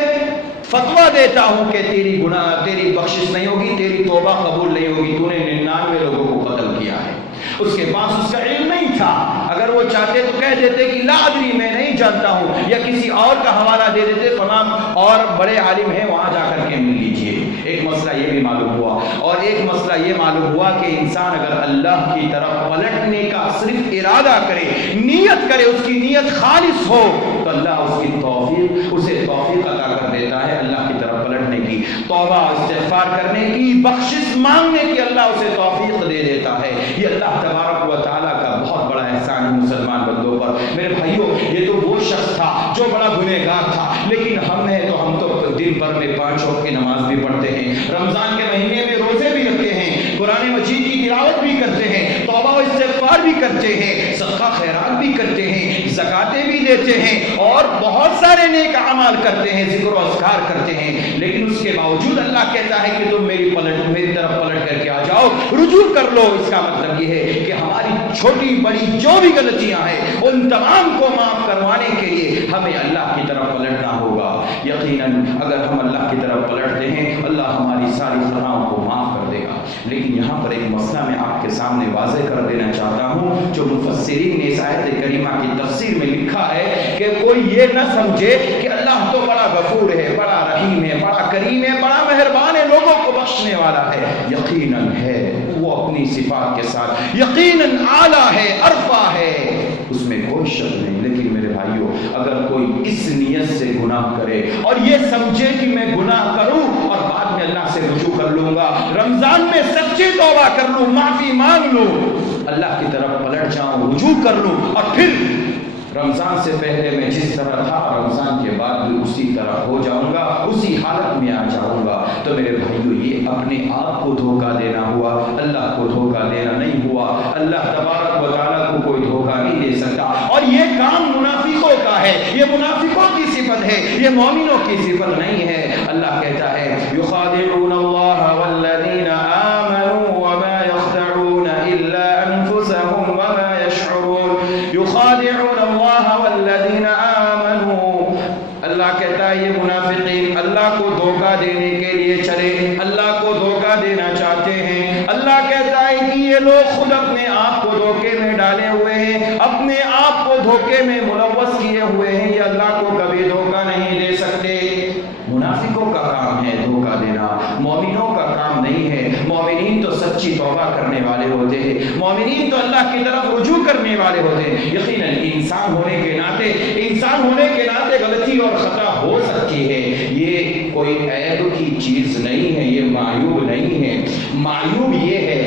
فتویٰ دیتا ہوں کہ تیری بخشش نہیں ہوگی، تیری توبہ قبول نہیں ہوگی، تو نے 99 لوگوں کو قتل کیا ہے۔ اس کے پاس اس کا علم نہیں تھا، اگر وہ چاہتے تو کہہ دیتے کہ لا ادری، میں نہیں جانتا ہوں، یا کسی اور کا حوالہ دے دیتے، فلاں اور بڑے عالم ہیں وہاں جا کر کے مل لیجئے۔ ایک مسئلہ یہ بھی معلوم ہوا، اور ایک مسئلہ یہ معلوم ہوا کہ انسان اگر اللہ کی طرف پلٹنے کا صرف ارادہ کرے، نیت کرے، اس کی نیت خالص ہو، تو اللہ اسے توفیق عطا کر دیتا ہے اللہ کی طرف پلٹنے کی، توبہ استغفار کرنے کی، بخشش مانگنے کی، اللہ اسے توفیق دے دیتا ہے۔ یہ اللہ تبارک و تعالیٰ کا بہت بڑا احسان ہے مسلمان بندوں پر۔ میرے بھائیوں، یہ تو وہ شخص تھا جو بڑا گنہگار تھا، لیکن ہم تو دن بھر میں 5 وقت کی نماز بھی پڑھتے ہیں، رمضان کے مہینے میں روزے بھی رکھتے ہیں، قرآن مجید کی تلاوت بھی کرتے ہیں، توبہ و استغفار بھی کرتے ہیں، صدقہ خیرات بھی کرتے ہیں، زکاتیں بھی دیتے ہیں، اور بہت سارے نیک اعمال کرتے ہیں، ذکر و اذکار کرتے ہیں، لیکن اس کے باوجود اللہ کہتا ہے کہ تم میری طرف پلٹ کر کے آ جاؤ، رجوع کر لو۔ اس کا مطلب یہ ہے کہ ہماری چھوٹی بڑی جو بھی غلطیاں ہیں ان تمام کو معاف کروانے کے لیے ہمیں اللہ کی طرف پلٹنا ہوگا۔ یقیناً اگر ہم اللہ کی طرف پلٹتے ہیں، اللہ ہماری ساری خطاؤں کو معاف کر دے گا۔ لیکن یہاں پر ایک مسئلہ میں آپ کے سامنے واضح کر دینا چاہتا ہوں، جو مفسرین نے اس آیت کریمہ کی تفسیر میں لکھا ہے کہ کوئی یہ نہ سمجھے کہ اللہ تو بڑا غفور ہے، بڑا رحیم ہے، بڑا کریم ہے، بڑا مہربان ہے، لوگوں کو بخشنے والا ہے۔ یقیناً ہے، وہ اپنی صفات کے ساتھ یقیناً اعلیٰ ہے، عرفہ ہے، اس میں کوئی شک نہیں۔ لیکن میرے بھائیوں، اگر کوئی اس نیت سے گناہ کرے اور یہ سمجھے کہ میں گناہ کروں اور بعد میں اللہ سے رجوع کر لوں گا، رمضان میں سچی توبہ کر لوں، معافی مانگ لوں، اللہ کی طرف پلٹ جاؤں، رجوع کر لوں، اور پھر رمضان سے پہلے میں جس طرح تھا رمضان کے بعد بھی اسی طرح ہو جاؤں گا، اسی حالت میں آ جاؤں گا، تو میرے بھائیوں یہ اپنے آپ کو دھوکہ دینا ہوا، اللہ کو دھوکہ دینا نہیں ہوا۔ اللہ تبارک و تعالیٰ کو کوئی دھوکہ نہیں دے سکتا، اور یہ کام منافقوں کا ہے، یہ منافقوں کی صفت ہے، یہ مومنوں کی صفت نہیں ہے۔ اللہ کہتا ہے یخادعون اللہ والذین آمنوا وما یخدعون الا انفسهم وما یشعرون۔ یخادعون اللہ والذین آمنوا، اللہ کہتا ہے یہ منافقین اللہ کو دھوکہ دینے کے لیے چلے، اللہ کو دھوکہ دینا چاہتے ہیں۔ اللہ کہتا ہے کہ یہ لوگ خود اپنے آپ کو دھوکے میں ڈالے ہوئے ہیں، اپنے آپ کو دھوکے میں ملوث کیے ہوئے ہیں، یہ اللہ کو کبھی دھوکہ نہیں دے سکتے۔ منافقوں کا کام ہے دھوکہ دینا، مومنوں کا کام نہیں ہے۔ مومنین تو سچی توبہ کرنے والے ہوتے ہیں، مومنین تو اللہ کی طرف رجوع کرنے والے ہوتے ہیں۔ یقیناً انسان ہونے کے ناطے غلطی اور خطا ہو سکتی ہے، یہ کوئی عیب کی چیز نہیں ہے، یہ معیوب نہیں ہے۔ معیوب یہ ہے،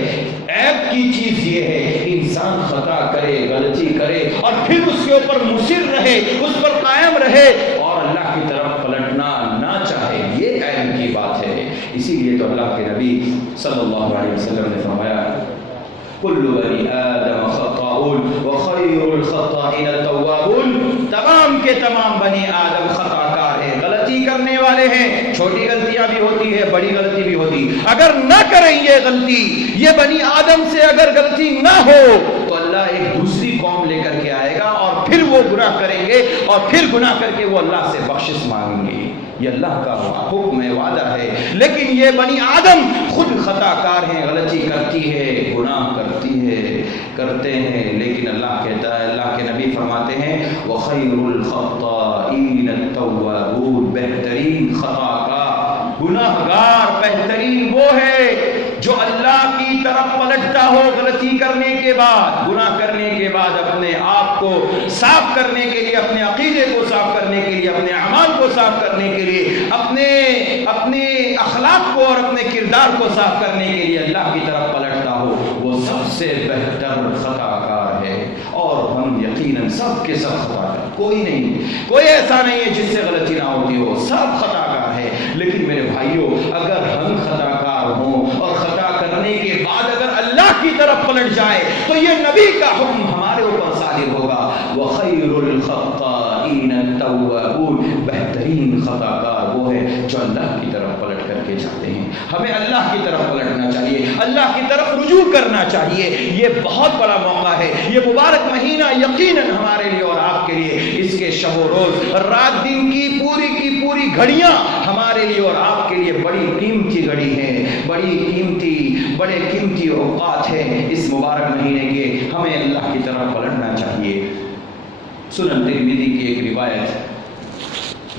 عیب کی چیز یہ ہے انسان خطا کرے، غلطی کرے اور پھر اس کے اوپر مصر رہے، اس پر قائم رہے اور اللہ کی طرف پلٹنا نہ چاہے، یہ عیب کی بات ہے۔ اسی لیے تو اللہ کے نبی صلی اللہ علیہ وسلم نے فرمایا کل بنی آدم خطاؤن وخیر الخطائین التوابون، تمام کے تمام بنی آدم خطا کار ہیں، غلطی کرنے والے ہیں، چھوٹی غلطیاں بھی ہوتی ہے، بڑی غلطی بھی ہوتی۔ اگر نہ کریں یہ غلطی، یہ بنی آدم سے اگر غلطی نہ ہو تو اللہ ایک دوسری قوم لے کر کے آئے گا اور پھر وہ گناہ کریں گے اور پھر گناہ کر کے وہ اللہ سے بخشش مانگیں گے۔ یہ اللہ کا حکم ہے، وعدہ ہے۔ لیکن یہ بنی آدم خود خطا کار ہیں، غلطی کرتی ہے، گناہ کرتے ہیں، لیکن اللہ کہتا ہے، اللہ کے نبی فرماتے ہیں وَخَيْرُ الْخَطَّائِينَ التَّوَّابُونَ، بہترین خطا کا گناہ گار بہترین وہ ہے جو اللہ کی طرف پلٹتا ہو غلطی کرنے کے بعد، گناہ کرنے کے بعد اپنے آپ کو صاف کرنے کے لیے، اپنے عقیدے کو صاف کرنے کے لیے، اپنے اعمال کو صاف کرنے کے لیے، اپنے اخلاق کو اور اپنے کردار کو صاف کرنے کے لیے اللہ کی طرف پلٹتا ہو، وہ سب سے بہتر خطا کار ہے۔ اور ہم یقیناً سب کے سب خطا کار، کوئی ایسا نہیں ہے جس سے غلطی نہ ہوتی ہو، سب خطا کار ہے۔ لیکن میرے بھائیوں، اگر ہم خطا کار ہوں اور خطا کرنے کے بعد اگر اللہ کی طرف پلٹ جائے تو یہ نبی کا حکم ہمارے اوپر صادر ہوگا وَخَيْرُ الْخَطَّائِينَ التَّوَّابُونَ، بہترین خطا کار وہ ہے جو اللہ کی طرف پلٹ کر کے جاتے ہیں۔ ہمیں اللہ کی طرف پلٹنا چاہیے، اللہ کی طرف رجوع کرنا چاہیے۔ یہ بہت بڑا موقع ہے، یہ مبارک مہینہ یقیناً ہمارے لیے اور آپ کے لیے، اس کے شب و روز، رات دن کی پوری گھڑیاں ہمارے لیے اور آپ کے لیے بڑی قیمتی گھڑی ہیں، بڑے قیمتی اوقات ہیں اس مبارک مہینے کے۔ ہمیں اللہ کی طرف پلٹنا چاہیے۔ سنن ترمذی کی ایک روایت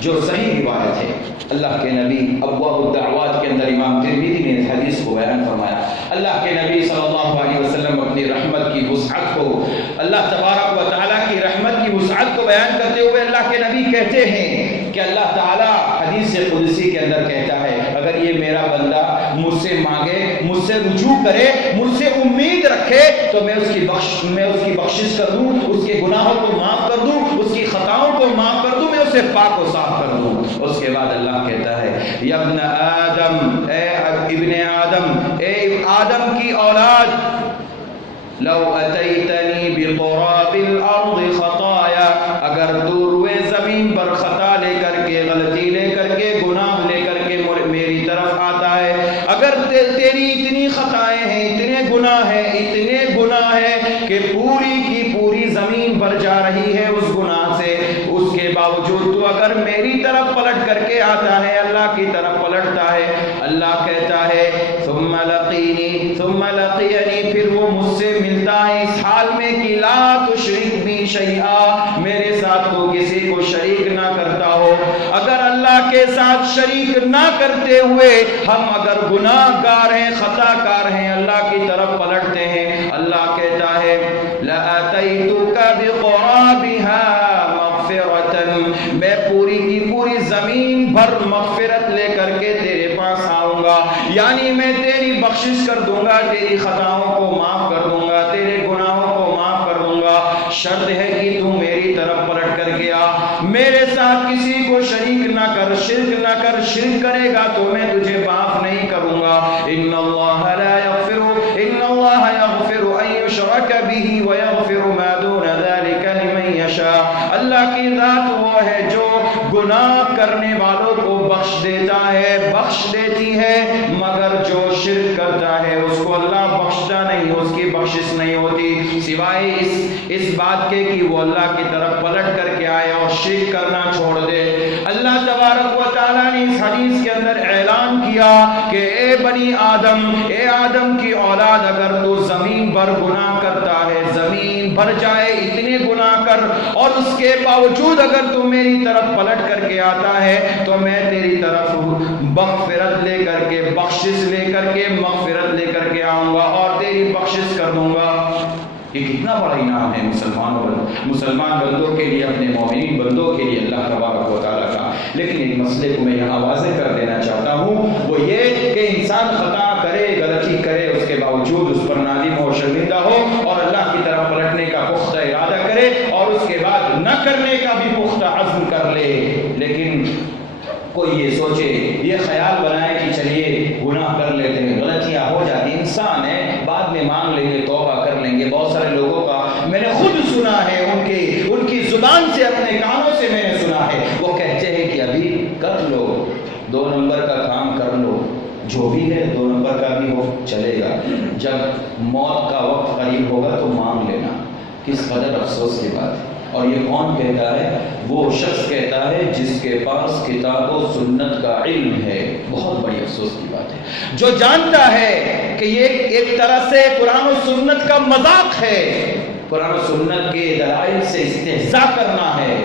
جو صحیح روایت ہے، اللہ کے نبی ابواب الدعوات کے اندر امام ترمذی نے اس حدیث کو بیان فرمایا۔ اللہ کے نبی صلی اللہ علیہ وسلم اپنی رحمت کی وسعت کو، اللہ تبارک و تعالیٰ کی رحمت کی وسعت کو بیان کرتے ہوئے اللہ کے نبی کہتے ہیں کہ اللہ تعالیٰ حدیث قدسی کے اندر کہتا ہے اگر یہ میرا بندہ مجھ سے مانگے، مجھ سے رجوع کرے، مجھ سے امید رکھے تو میں اس کی بخشش کر دوں، اس کے گناہوں کو معاف کر دوں، اس کی خطاؤں کو معاف کر دوں، میں اسے پاک و صاف کر دوں۔ اس کے بعد اللہ کہتا ہے یا ابن آدم، اے ابن آدم، اے آدم کی اولاد، لو اتیتنی بقراب الارض خطایا، اگر تو روئے زمین پر خطا لے کر کے، غلطی لے کر کے، گناہ لے کر کے میری طرف آتا ہے، اگر تیری اتنی خطائیں ہیں، اتنے گناہ ہیں کہ پوری کی پوری زمین بھر جا رہی ہے اس گناہ سے، اس کے باوجود تو اگر میری طرف پلٹ کر کے آتا ہے، اللہ کی طرف پلٹتا ہے، اللہ کہتا ہے ثم لقینی، پھر وہ مجھ سے ملتا ہے اس حال میں کہ لا تشرک بی شیئا، میرے ساتھ تو کسی کو شریک نہ کرتا ہو۔ اگر اللہ کے ساتھ شریک نہ کرتے ہوئے ہم اگر گناہ گار ہیں، خطا کار ہیں، اللہ کی طرف پلٹتے ہیں، اللہ کہتا ہے لَأَتَيْتُكَ بِقُرَابِهَا مَغْفِرَةً، میں پوری کی پوری زمین بھر مغفرت لے کر کے تیرے پاس آؤں گا، یعنی میں تیری بخشش کر دوں گا، تیری خطاؤں کو معاف کر دوں گا، تیرے گناہوں کو معاف کر دوں گا، شرط ہے کہ تو میری طرف پلٹ کر کے آ، میرے ساتھ کسی کو شریک نہ کر، شرک نہ کر، شرک کرے گا تو میں تجھے معاف نہیں کروں گا۔ ان اللہ یغفر ان یشرک بہ ویغفر ما دون ذلک لمن یشاء، اللہ کی ذات وہ ہے جو گناہ کرنے والوں کو بخش دیتا ہے، بخش دیتی ہے، مگر جو شرک کرتا ہے اس کو اللہ بخشتا نہیں، اس کی بخشش نہیں ہوتی سوائے اس بات کے کہ وہ اللہ کی طرف پلٹ کر کے آئے اور شرک کرنا چھوڑ دے۔ اللہ تبارک و تعالیٰ نے اس حدیث کے اندر اعلان کیا کہ اے بنی آدم، اے آدم کی اولاد، اگر تو زمین پر گناہ کرتا ہے، زمین بھر جائے اتنے گناہ کر، اور اس کے باوجود اگر تو میری طرف پلٹ کر کے آتا ہے تو میں تیری طرف مغفرت لے کر کے، بخشش لے کر کے، مغفرت لے کر کے آؤں گا اور تیری بخشش کر دوں گا۔ یہ کتنا بڑا انعام ہے مسلمان بندوں کے لیے، اپنے مومنین بندوں کے لیے اللہ تبارک و تعالیٰ کا۔ لیکن ایک مسئلے کو میں یہاں واضح کر دینا چاہتا ہوں، وہ یہ کہ انسان خطا کرے، غلطی کرے، اس کے باوجود اس پر نادم ہو، شرمندہ ہو اور اللہ کی طرف پلٹنے کا پختہ ارادہ کرے اور اس کے بعد نہ کرنے کا بھی پختہ عزم کر لے۔ لیکن کوئی یہ سوچے، یہ خیال بنائے کہ چلیے گناہ کر لیتے ہیں، غلطیاں ہو جاتی، انسان ہے، بعد میں مانگ لیں گے، توبہ کر لیں گے۔ بہت سارے لوگوں کا میں نے خود سنا ہے، ان کی زبان سے، اپنے کانوں سے میں نے سنا ہے، وہ کہتے ہیں کہ ابھی کر لو، 2 نمبر کا کام کر لو، جو بھی ہے 2 نمبر کا بھی ہو چلے گا، جب موت کا وقت قریب ہوگا تو مانگ لینا۔ کس قدر افسوس کی بات ہے۔ اور یہ کون کہتا ہے؟ وہ شخص کہتا ہے جس کے پاس کتاب و سنت کا علم ہے۔ بہت بڑی افسوس کی بات ہے، جو جانتا ہے کہ یہ ایک طرح سے قرآن و سنت کا مذاق ہے، قرآن و سنت کے دلائل سے استہزاء کرنا ہے،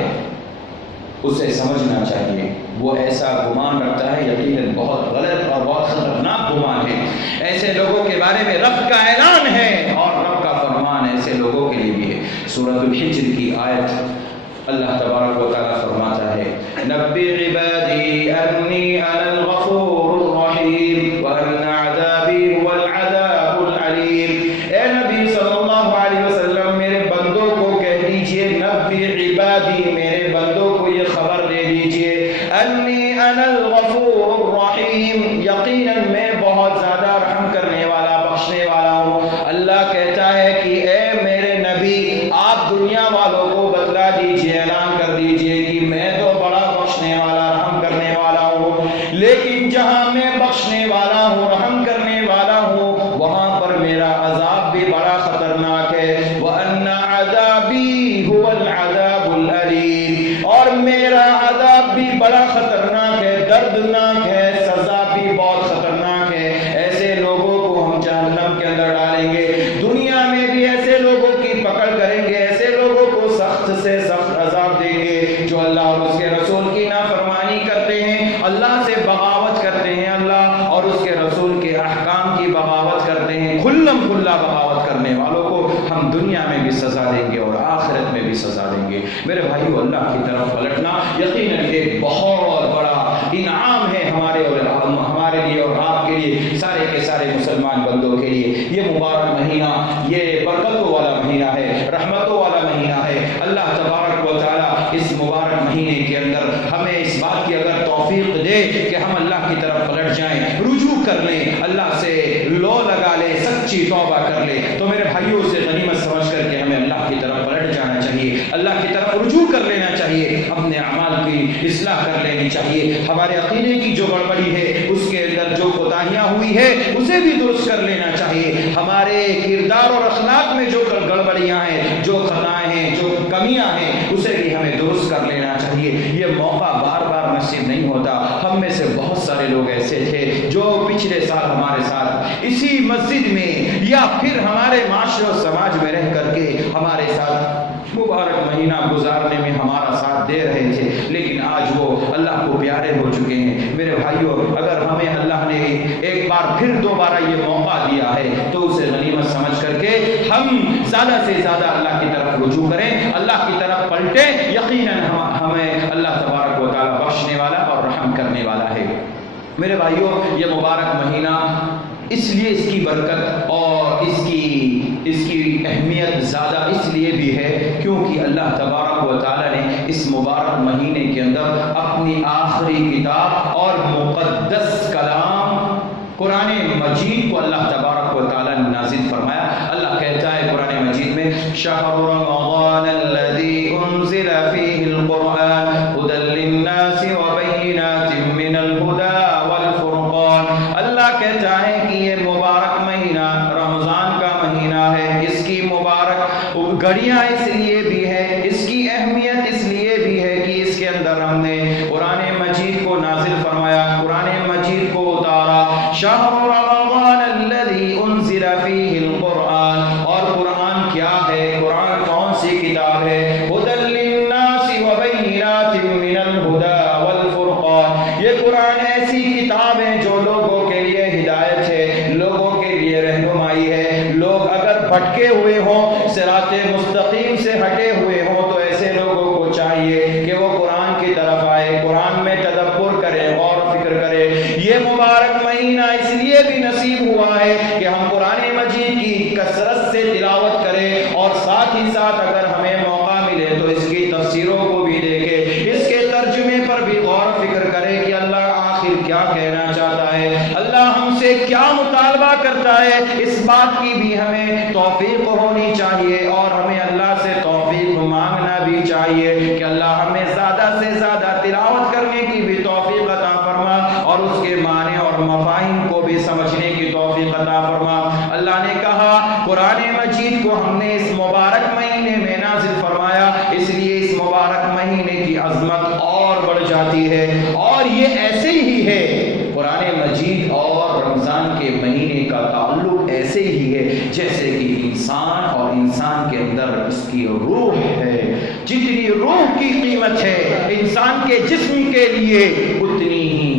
اسے سمجھنا چاہیے۔ وہ ایسا گمان رکھتا ہے، یقیناً بہت غلط اور بہت خطرناک گمان ہے۔ ایسے لوگوں کے بارے میں رب کا اعلان ہے اور رب کا فرمان ایسے لوگوں کے لیے بھی ہے۔ سورۃ الحجر کی آیت اللہ تبارک و تعالیٰ فرماتا ہے، نبی عبادی انی انا الغفور الرحیم وان عذابی هو العذاب العلیم۔ اے نبی صلی اللہ علیہ وسلم، میرے بندوں کو کہہ دیجئے، نبی عبادی، میرے بندوں کو یہ خبر دے دیجئے، انی انا الغفور الرحیم، یقیناً میں بہت زیادہ رحم کرنے والا، بخشنے والا ہوں۔ اللہ کہتا ہے کہ اے میرے نبی، آپ دنیا والوں کو بتلا دیجئے، اعلان کر دیجئے کہ میں تو بڑا بخشنے والا، رحم کرنے والا ہوں، لیکن جہاں میں بخشنے والا ہوں، رحم کرنے والا ہوں، وہاں پر میرا عذاب بھی بڑا خطرناک ہے۔ وَأَنَّ عَذَابِي هُوَ الْعَذَابُ الْأَلِيمُ، اور میرا عذاب بھی بڑا خطرناک ہے، دردناک ہے، سزا بھی بہت خطرناک ہے۔ ایسے لوگوں کو ہم جہنم کے اندر ڈالیں گے، دنیا میں بھی ایسے لوگوں کی پکڑ کریں گے، ایسے لوگوں کو سخت سے سخت عذاب دیں گے جو اللہ اور اس کے رسول کی نافرمانی کرتے ہیں، اللہ سے بغاوت کرتے ہیں، اللہ اور اس کے رسول کے احکام کی بغاوت کرتے ہیں۔ کھلم کھلا بغاوت کرنے والوں کو ہم دنیا میں بھی سزا دیں گے اور آخرت میں بھی سزا دیں گے۔ میرے بھائیو، اللہ کی طرف پلٹنا یقیناً ایک بہت بڑا انعام ہے ہمارے لیے اور آپ کے لیے، سارے کے سارے مسلمان بندوں کے لیے۔ یہ مبارک مہینہ، یہ برکتوں والا مہینہ ہے، رحمتوں والا مہینہ ہے۔ اللہ تبارک و تعالیٰ اس مبارک مہینے کے اندر ہمیں اس بات کی اگر توفیق دے کہ ہم اللہ کی طرف پلٹ جائیں، رجوع کر لیں، اللہ سے لو لگا لیں، سچی توبہ کر لیں، تو میرے بھائیوں سے غنیمت سمجھ کر کے ہمیں اللہ کی طرف پلٹ جانا چاہیے، اللہ کی طرف رجوع کر لینا چاہیے، اپنے اعمال کی اصلاح کر لینی چاہیے، ہمارے عقیدے کی جو گڑبڑی ہے، اس کے اندر جو کوتاہیاں ہوئی ہے اسے بھی درست کر لینا چاہیے، ہمارے کردار اور اخلاق میں جو گڑبڑیاں ہیں، جو خطائیں ہیں، جو کمیاں ہیں، اسے بھی ہمیں درست کر لینا چاہیے۔ یہ موقع بار بار نصیب نہیں ہوتا۔ ہم میں سے بہت سارے لوگ ایسے تھے جو پچھلے سال ہمارے ساتھ اسی مسجد میں یا پھر ہمارے معاشرے و سماج میں رہ کر کے ہمارے ساتھ مبارک مہینہ گزارنے میں ہمارا ساتھ دے رہے تھے، لیکن آج وہ اللہ کو پیارے ہو چکے ہیں۔ میرے بھائیوں، اگر ہمیں اللہ نے ایک بار پھر دوبارہ یہ موقع دیا ہے تو اسے غنیمت سمجھ کر کے ہم زیادہ سے زیادہ اللہ کی طرف رجوع کریں، اللہ کی طرف پلٹیں۔ یقیناً ہمیں اللہ تبارک و تعالیٰ بخشنے والا اور رحم کرنے والا ہے۔ میرے بھائیوں، یہ مبارک مہینہ اس لیے اس کی برکت اور اس کی اہمیت زیادہ اس لیے بھی ہے کیونکہ اللہ تبارک و تعالیٰ نے اس مبارک مہینے کے اندر اپنی آخری کتاب اور مقدس کلام قرآن مجید کو اللہ تبارک و تعالیٰ نے نازل فرمایا۔ اللہ کہتا ہے قرآن مجید میں، شہر رمضان الذی انزل فیہ القرآن ھدی للناس گھڑیاں اس لیے بھی ہے، اس کی اہمیت اس لیے بھی ہے کہ اس کے اندر ہم نے قرآن مجید کو نازل فرمایا، قرآن مجید کو اتارا۔ شہر رمضان الذی انزل فیہ القرآن، اور قرآن کیا ہے؟ قرآن کون سی کتاب ہے؟ ھدی للناس وبینات من الہدی والفرقان، یہ قرآن ایسی کتاب ہے جو لوگوں کے لیے ہدایت ہے، لوگوں کے لیے رہنمائی ہے۔ لوگ اگر بھٹکے ہوئے ہوں، صراط مستقیم سے ہٹے ہوئے ہوں، تو ایسے لوگوں کو چاہیے کہ وہ قرآن کی طرف آئے، قرآن میں تدبر کرے، غور و فکر کرے۔ یہ مبارک مہینہ اس لیے بھی نصیب ہوا ہے کہ ہم قرآن مجید کی کثرت سے تلاوت کریں، اور ساتھ ہی ساتھ اگر ہمیں موقع ملے تو اس کی تفسیروں کو بھی دیکھیں، اس کے ترجمے پر بھی غور و فکر کرے کہ اللہ آخر کیا کہنا چاہتا ہے، اللہ ہم سے کیا مطالبہ کرتا ہے۔ اس بات کی بھی ہمیں توفیق ہونی چاہیے، اور ہمیں اللہ سے توفیق مانگنا بھی چاہیے کہ اللہ ہمیں زیادہ سے زیادہ تلاوت کرنے کی بھی توفیق عطا فرما، اور اس کے معنی اور مفاہیم کو بھی سمجھنے کی توفیق عطا فرما۔ اللہ نے کہا قرآن مجید کو ہم نے اس مبارک مہینے میں نازل فرمایا، اس لیے اس مبارک مہینے کی عظمت اور بڑھ جاتی ہے۔ اور یہ ایسے ہی ہے، قرآن مجید اور رمضان کے مہینے کا تعلق ایسے ہی ہے جیسے کہ انسان اور انسان کے اندر اس کی روح ہے۔ جتنی روح کی قیمت ہے انسان کے جسم کے لیے، اتنی ہی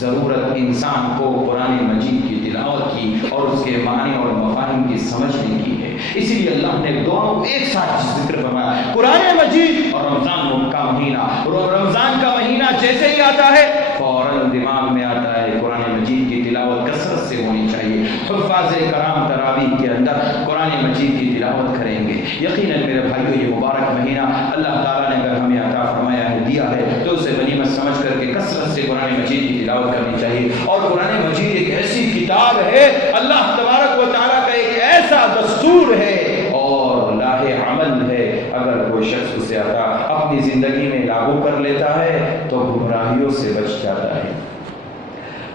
ضرورت انسان کو قرآن مجید کی تلاوت کی اور اس کے معنی اور مفاہیم کی سمجھنے کی ہے۔ اسی لیے اللہ نے دونوں ایک ساتھ ذکر فرمایا، قرآن مجید اور رمضان کا مہینہ۔ رمضان کا مہینہ جیسے ہی آتا ہے فوراً دماغ میں آتا ہے قرآن مجید کی تلاوت کثرت سے ہونی چاہیے۔ حفاظ کرام تراویح کے اندر قرآن مجید کی تلاوت کریں گے۔ یقیناً میرے بھائیو، یہ مبارک مہینہ اللہ تعالیٰ نے اگر ہمیں عطا فرمایا ہے، دیا ہے، تو اسے غنیمت سمجھ کر کے کثرت سے قرآن مجید کی تلاوت کرنی چاہیے۔ اور قرآن مجید ایک ایسی کتاب ہے، اللہ تبارک و تعالیٰ کا ایک ایسا دستور ہے اور لاہ عمل ہے، اگر کوئی شخص اسے اپنی زندگی میں لاگو کر لیتا ہے تو گمراہیوں سے بچ جاتا ہے۔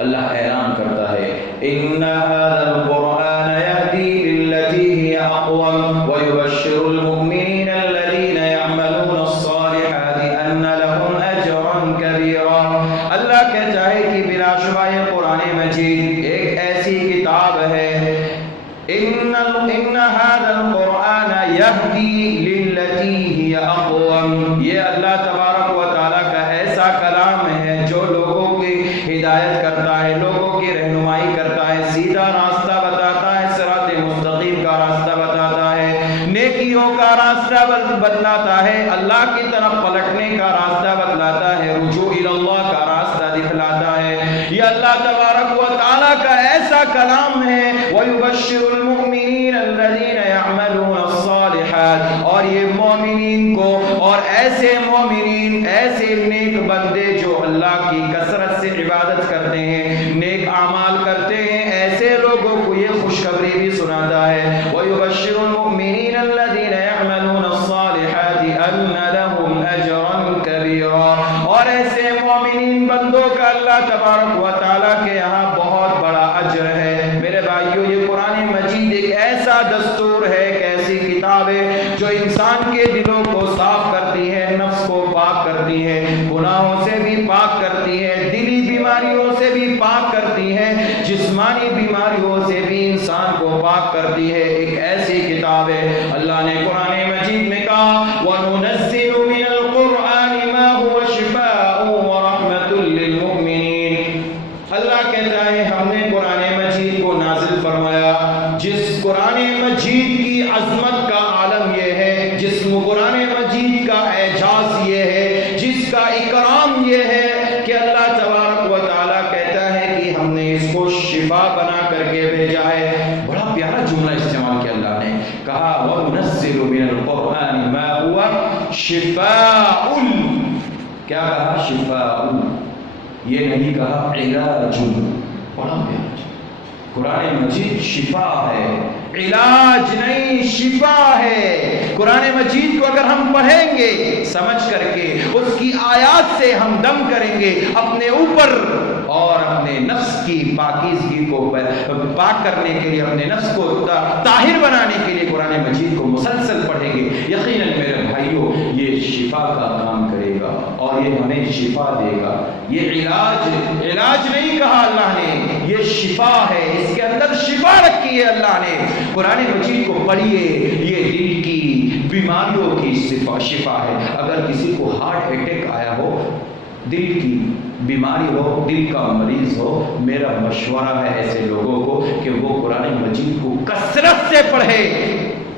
اللہ اعلان کرتا ہے، ان هذا القرآن يهدي للتي هي اقوم ويبشر المؤمنين الذين يعملون الصالحات ان لهم اجرا كبيرا۔ اللہ کہتا ہے کہ بلا شبہ یہ قرآن مجید ایک ایسی کتاب ہے، ان هذا القرآن يهدي للتي هي اقوم، یہ اللہ تبارک و تعالیٰ کا ایسا کلام ہے جو لوگوں کی ہدایت کرتا ہے، لوگوں کی رہنمائی کرتا ہے، سیدھا راستہ بتاتا ہے، صراط مستقیم کا راستہ بتاتا ہے، نیکیوں کا راستہ بتلاتا ہے، اللہ کی طرف پلٹنے کا راستہ بتلاتا ہے، رجوع الی اللہ کا راستہ دکھلاتا ہے۔ یہ اللہ تبارک و تعالیٰ کا ایسا کلام ہے، وَيُبَشِّرُ الْمُؤْمِنِينَ الَّذِينَ يَعْمَلُونَ الصَّالِحَاتِ، اور یہ مومنین کو، اور ایسے مومنین، ایسے نیک بندے جو اللہ کی کثرت سے عبادت کرتے ہیں، نیک اعمال کرتے ہیں، ایسے لوگوں کو یہ خوشخبری بھی سناتا ہے، وَيُبَشِّرُ الْمُؤْمِنِينَ الَّذِينَ يَعْمَلُونَ الصَّالِحَاتِ أَنَّ لَهُمْ أَجْرًا كَبِيرًا، اور ایسے مومنین بندوں کا اللہ تبارک و تعالیٰ کے یہاں بہت بڑا اجر ہے۔ میرے بھائیو، یہ قرآن مجید ایک ایسا دستور ہے، ایک ایسی کتاب ہے جو انسان کے دلوں کو صاف کرتی ہے، نفس کو پاک کرتی ہے، گناہوں سے بھی پاک کرتی ہے، دلی بیماریوں سے بھی پاک کرتی ہے، جسمانی بیماریوں سے بھی انسان کو پاک کرتی ہے۔ ایک ایسی کتاب ہے۔ اللہ نے قرآن مجید میں کہا، وَنُنَزِّلُ مِنَ الْقُرْآنِ مَا هُوَ شِفَاءٌ وَرَحْمَةٌ لِّلْمُؤْمِنِينَ۔ اللہ کہتا ہے ہم نے قرآن مجید کو نازل فرمایا، جس قرآن مجید کی عظمت کا عالم یہ ہے، جس قرآن مجید کا اعجاز یہ ہے، جس کا اکرام یہ ہے کہ اللہ تبارک و تعالیٰ کہتا ہے کہ ہم نے اس کو شفا بنا کر کے بھیجا ہے۔ بڑا پیارا جملہ استعمال کیا اللہ نے، کہا وَنُنَزِّلُ مِنَ الْقُرْآنِ مَا هُوَ شِفَاءٌ، کیا کہا؟ شفاء، یہ نہیں کہا علاج۔ بڑا پیارا قرآن مجید شفا ہے، علاج نہیں، شفا ہے۔ قرآن مجید کو اگر ہم پڑھیں گے سمجھ کر کے، اس کی آیات سے ہم دم کریں گے اپنے اوپر، اور اپنے نفس کی پاکیزگی کو پاک کرنے کے لیے، اپنے نفس کو طاہر بنانے کے لیے قرآن مجید کو مسلسل پڑھیں گے، یقیناً میرے بھائیوں یہ شفا کا کام کرے گا اور یہ ہمیں شفا دے گا۔ یہ علاج نہیں کہا اللہ نے، یہ شفا ہے، اس کے اندر شفا رکھی ہے اللہ نے۔ قرآن مجید کو پڑھیے، یہ دل کی بیماریوں کی شفا ہے۔ اگر کسی کو ہارٹ اٹیک آیا ہو، دل کی بیماری ہو، دل کا مریض ہو، میرا مشورہ ہے ایسے لوگوں کو کہ وہ قرآن مجید کو کثرت سے پڑھے،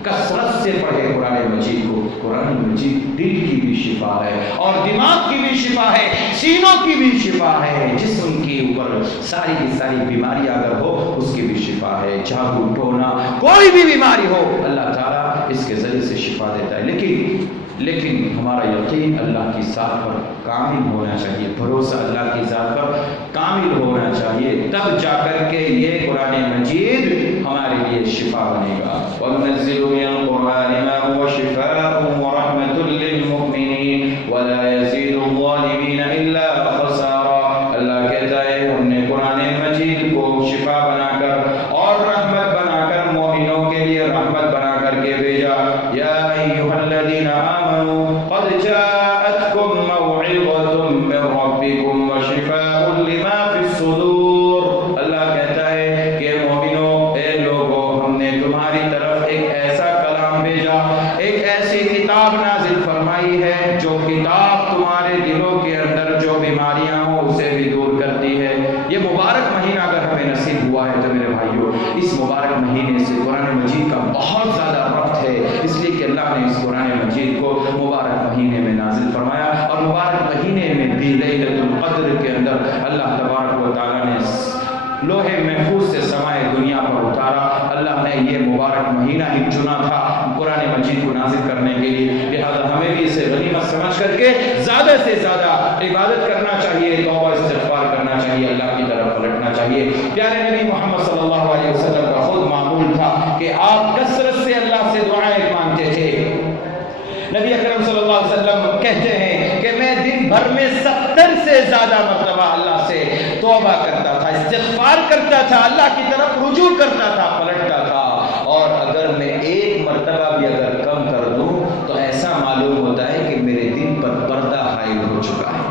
کثرت سے پڑھے قرآن مجید کو۔ قرآن مجید دل کی بھی شفا ہے اور دماغ کی بھی شفا ہے، سینوں کی بھی شفا ہے، جسم کے اوپر ساری کی ساری بیماری اگر ہو اس کی بھی شفا ہے۔ جھاگو ٹونا کوئی بھی بیماری ہو اللہ تعالیٰ اس کے ذریعے سے شفا دیتا ہے، لیکن ہمارا یقین اللہ کی ذات پر کامل ہونا چاہیے، بھروسہ اللہ کی ذات پر کامل ہونا چاہیے، تب جا کر کے یہ قرآن مجید ہمارے لیے شفا بنے گا۔ وَنُنَزِّلُ مِنَ الْقُرْآنِ مَا هُوَ شِفَاءٌ وَرَحْمَةٌ لِّلْمُؤْمِنِينَ وَلَا يَزِيدُ الظَّالِمِينَ إِلَّا خَسَارًا۔ اللہ کہتا ہے ہم نے قرآن مجید کو شفا بنا کر اور رحمت بنا کر، مومنوں کے لیے رحمت بنا کر کے بھیجا۔ یا ایھا الذین آمنوا قد جاءتکم موعظۃ من ربکم وشفاء لما فی الصدور۔ اللہ کہتا ہے کہ مومنوں، اے لوگوں، ہم نے تمہاری طرف ایک ایسا کلام بھیجا، ایک ایسی کتاب نازل فرمائی ہے جو کتاب تمہارے دلوں کے اندر جو بیماریاں ہوں اسے بھی دور کرتی ہے۔ یہ مبارک مہینہ اگر ہمیں نصیب ہوا ہے تو میرے بھائیوں، اس مبارک مہینے سے قرآن مجید کا بہت زیادہ ربط ہے، اس لیے کہ اللہ نے اس قرآن مجید کو مبارک مہینے میں نازل فرمایا، اور مبارک مہینے میں بھی لیلۃ القدر کے اندر اللہ تبارک و تعالیٰ نے لوح محفوظ سے سمائے دنیا پر اتارا۔ اللہ نے یہ مبارک مہینہ ہی چنا تھا قرآن مجید کو نازل کرنے کے لیے، لہذا ہمیں بھی اسے غنیمت سمجھ کر کے زیادہ سے زیادہ عبادت کرنا چاہیے، توبہ استغفار کرنا چاہیے، اللہ کی طرف پلٹنا چاہیے۔ پیارے نبی محمد صلی اللہ علیہ وسلم کا خود معمول تھا کہ آپ کثرت سے اللہ سے دعائیں مانگتے تھے۔ نبی اکرم صلی اللہ علیہ وسلم کہتے ہیں کہ میں دن بھر میں 70 سے زیادہ مرتبہ اللہ سے توبہ کرتا تھا، استغفار کرتا تھا، اللہ کی طرف رجوع کرتا تھا، پلٹتا تھا، اور اگر میں ایک مرتبہ بھی اگر کم کر دوں تو ایسا معلوم ہوتا ہے کہ میرے دل پر پردہ حائل ہو چکا ہے۔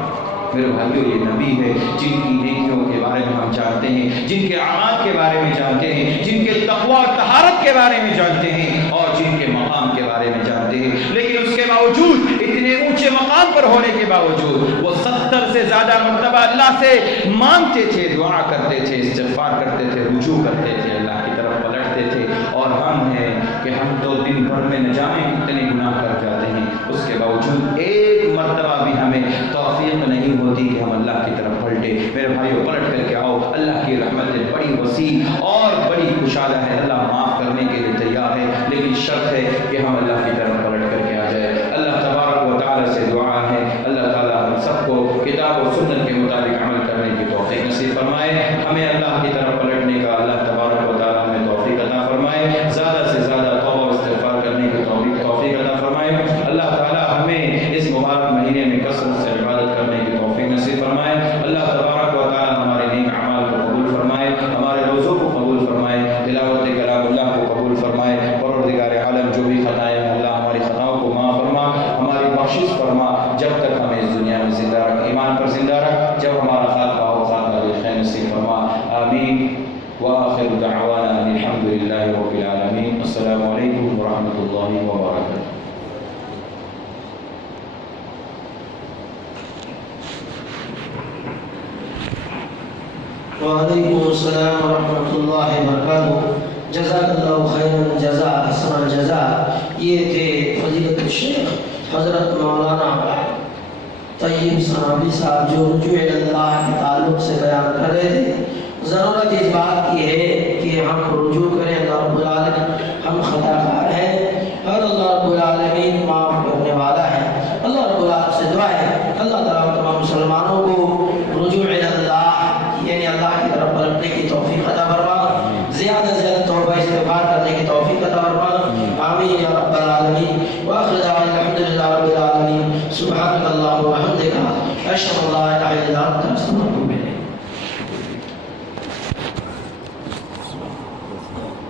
میرے بھائیوں، یہ نبی ہے جن کی نیکیوں کے بارے میں ہم جانتے ہیں، جن کے اعمال کے بارے میں جانتے ہیں، جن کے تقوی اور طہارت کے بارے میں جانتے ہیں، اور جن کے مقام کے بارے میں جانتے ہیں، لیکن اس کے باوجود، اتنے اونچے مقام پر ہونے کے باوجود، وہ 70 سے زیادہ مرتبہ اللہ سے مانگتے تھے، دعا کرتے تھے، استغفار کرتے تھے، رجوع کرتے تھے، اللہ کی طرف پلٹتے تھے۔ اور ہم ہیں کہ ہم تو دن بھر میں نہ جانے کتنے گناہ کر جاتے ہیں، اس کے باوجود ایک مرتبہ بھی ہمیں توفیق نہیں ہوتی کہ ہم اللہ کی طرف پلٹے۔ میرے بھائیو، پلٹ کر کے آؤ، اللہ کی رحمتیں بڑی وسیع اور بڑی کشادہ ہے، اللہ معاف کرنے کے لیے تیار ہے، لیکن شرط ہے کہ ہم اللہ کی طرف پلٹ کر کے آ جائے۔ اللہ تبارک و تعالیٰ سے دعا ہے اللہ تعالیٰ ہم سب کو کتاب و سنت کے مطابق عمل کرنے کی توفیق نصیب فرمائے، ہمیں اللہ کی طرف پلٹنے کا اللہ تبارک و تعالیٰ ہمیں توفیق عطا فرمائے، زیادہ سے زیادہ توبہ و استغفار کرنے کی توفیق عطا فرمائے۔ اللہ تعالیٰ ہمیں اس مبارک مہینے میں کثرت سے عبادت کرنے کی توفیق نصیب فرمائے۔ اللہ تبارک و تعالیٰ ہمارے نیک اعمال کو قبول فرمائے، ہمارے روزوں کو قبول فرمائے، تلاوت کلام اللہ کو قبول فرمائے۔ پروردگار عالم، جو بھی خطائیں ہیں اللہ ہماری خطاؤں کو معاف فرما، ہماری بخشش فرما، جب تک ہمیں اس دنیا میں زندہ رکھ، ایمان پر زندہ رکھ، جب ہمارا خاتمہ ہو خاتمہ بالخیر نصیب فرما، آمین۔ وآخر دعوانا الحمد للہ رب العالمین۔ السلام علیکم ورحمۃ اللہ وبرکاتہ۔ وعلیکم السلام ورحمۃ اللہ وبرکاتہ۔ جزاک اللہ خیرا جزا حسن الجزا۔ یہ تھے فضیلت الشیخ حضرت مولانا طیب صنابی صاحب جو رجوع اللہ کے تعلق سے بیان کر رہے تھے۔ ضرورت اس بات کی ہے کہ ہم رجوع کریں، اللہ رب العالمین، ہم خطا کار ہیں اور اللہ رب العالمین معاف کرنے والا ہے۔ اللہ رب العالمین سے دعا ہے اللہ تعالیٰ تمام مسلمانوں کو رجوع اللہ یعنی اللہ کی طرف پلٹنے کی توفیق عطا فرما، زیادہ سے زیادہ توبہ استغفار کرنے کی توفیق عطا فرما، آمین یا رب العالمین۔ وآخر دعوانا الحمدللہ رب العالمین۔ سبحانک اللہم وبحمدک، اشہد ان لا الہ الا انت، استغفرک و اتوب الیک۔ ہاں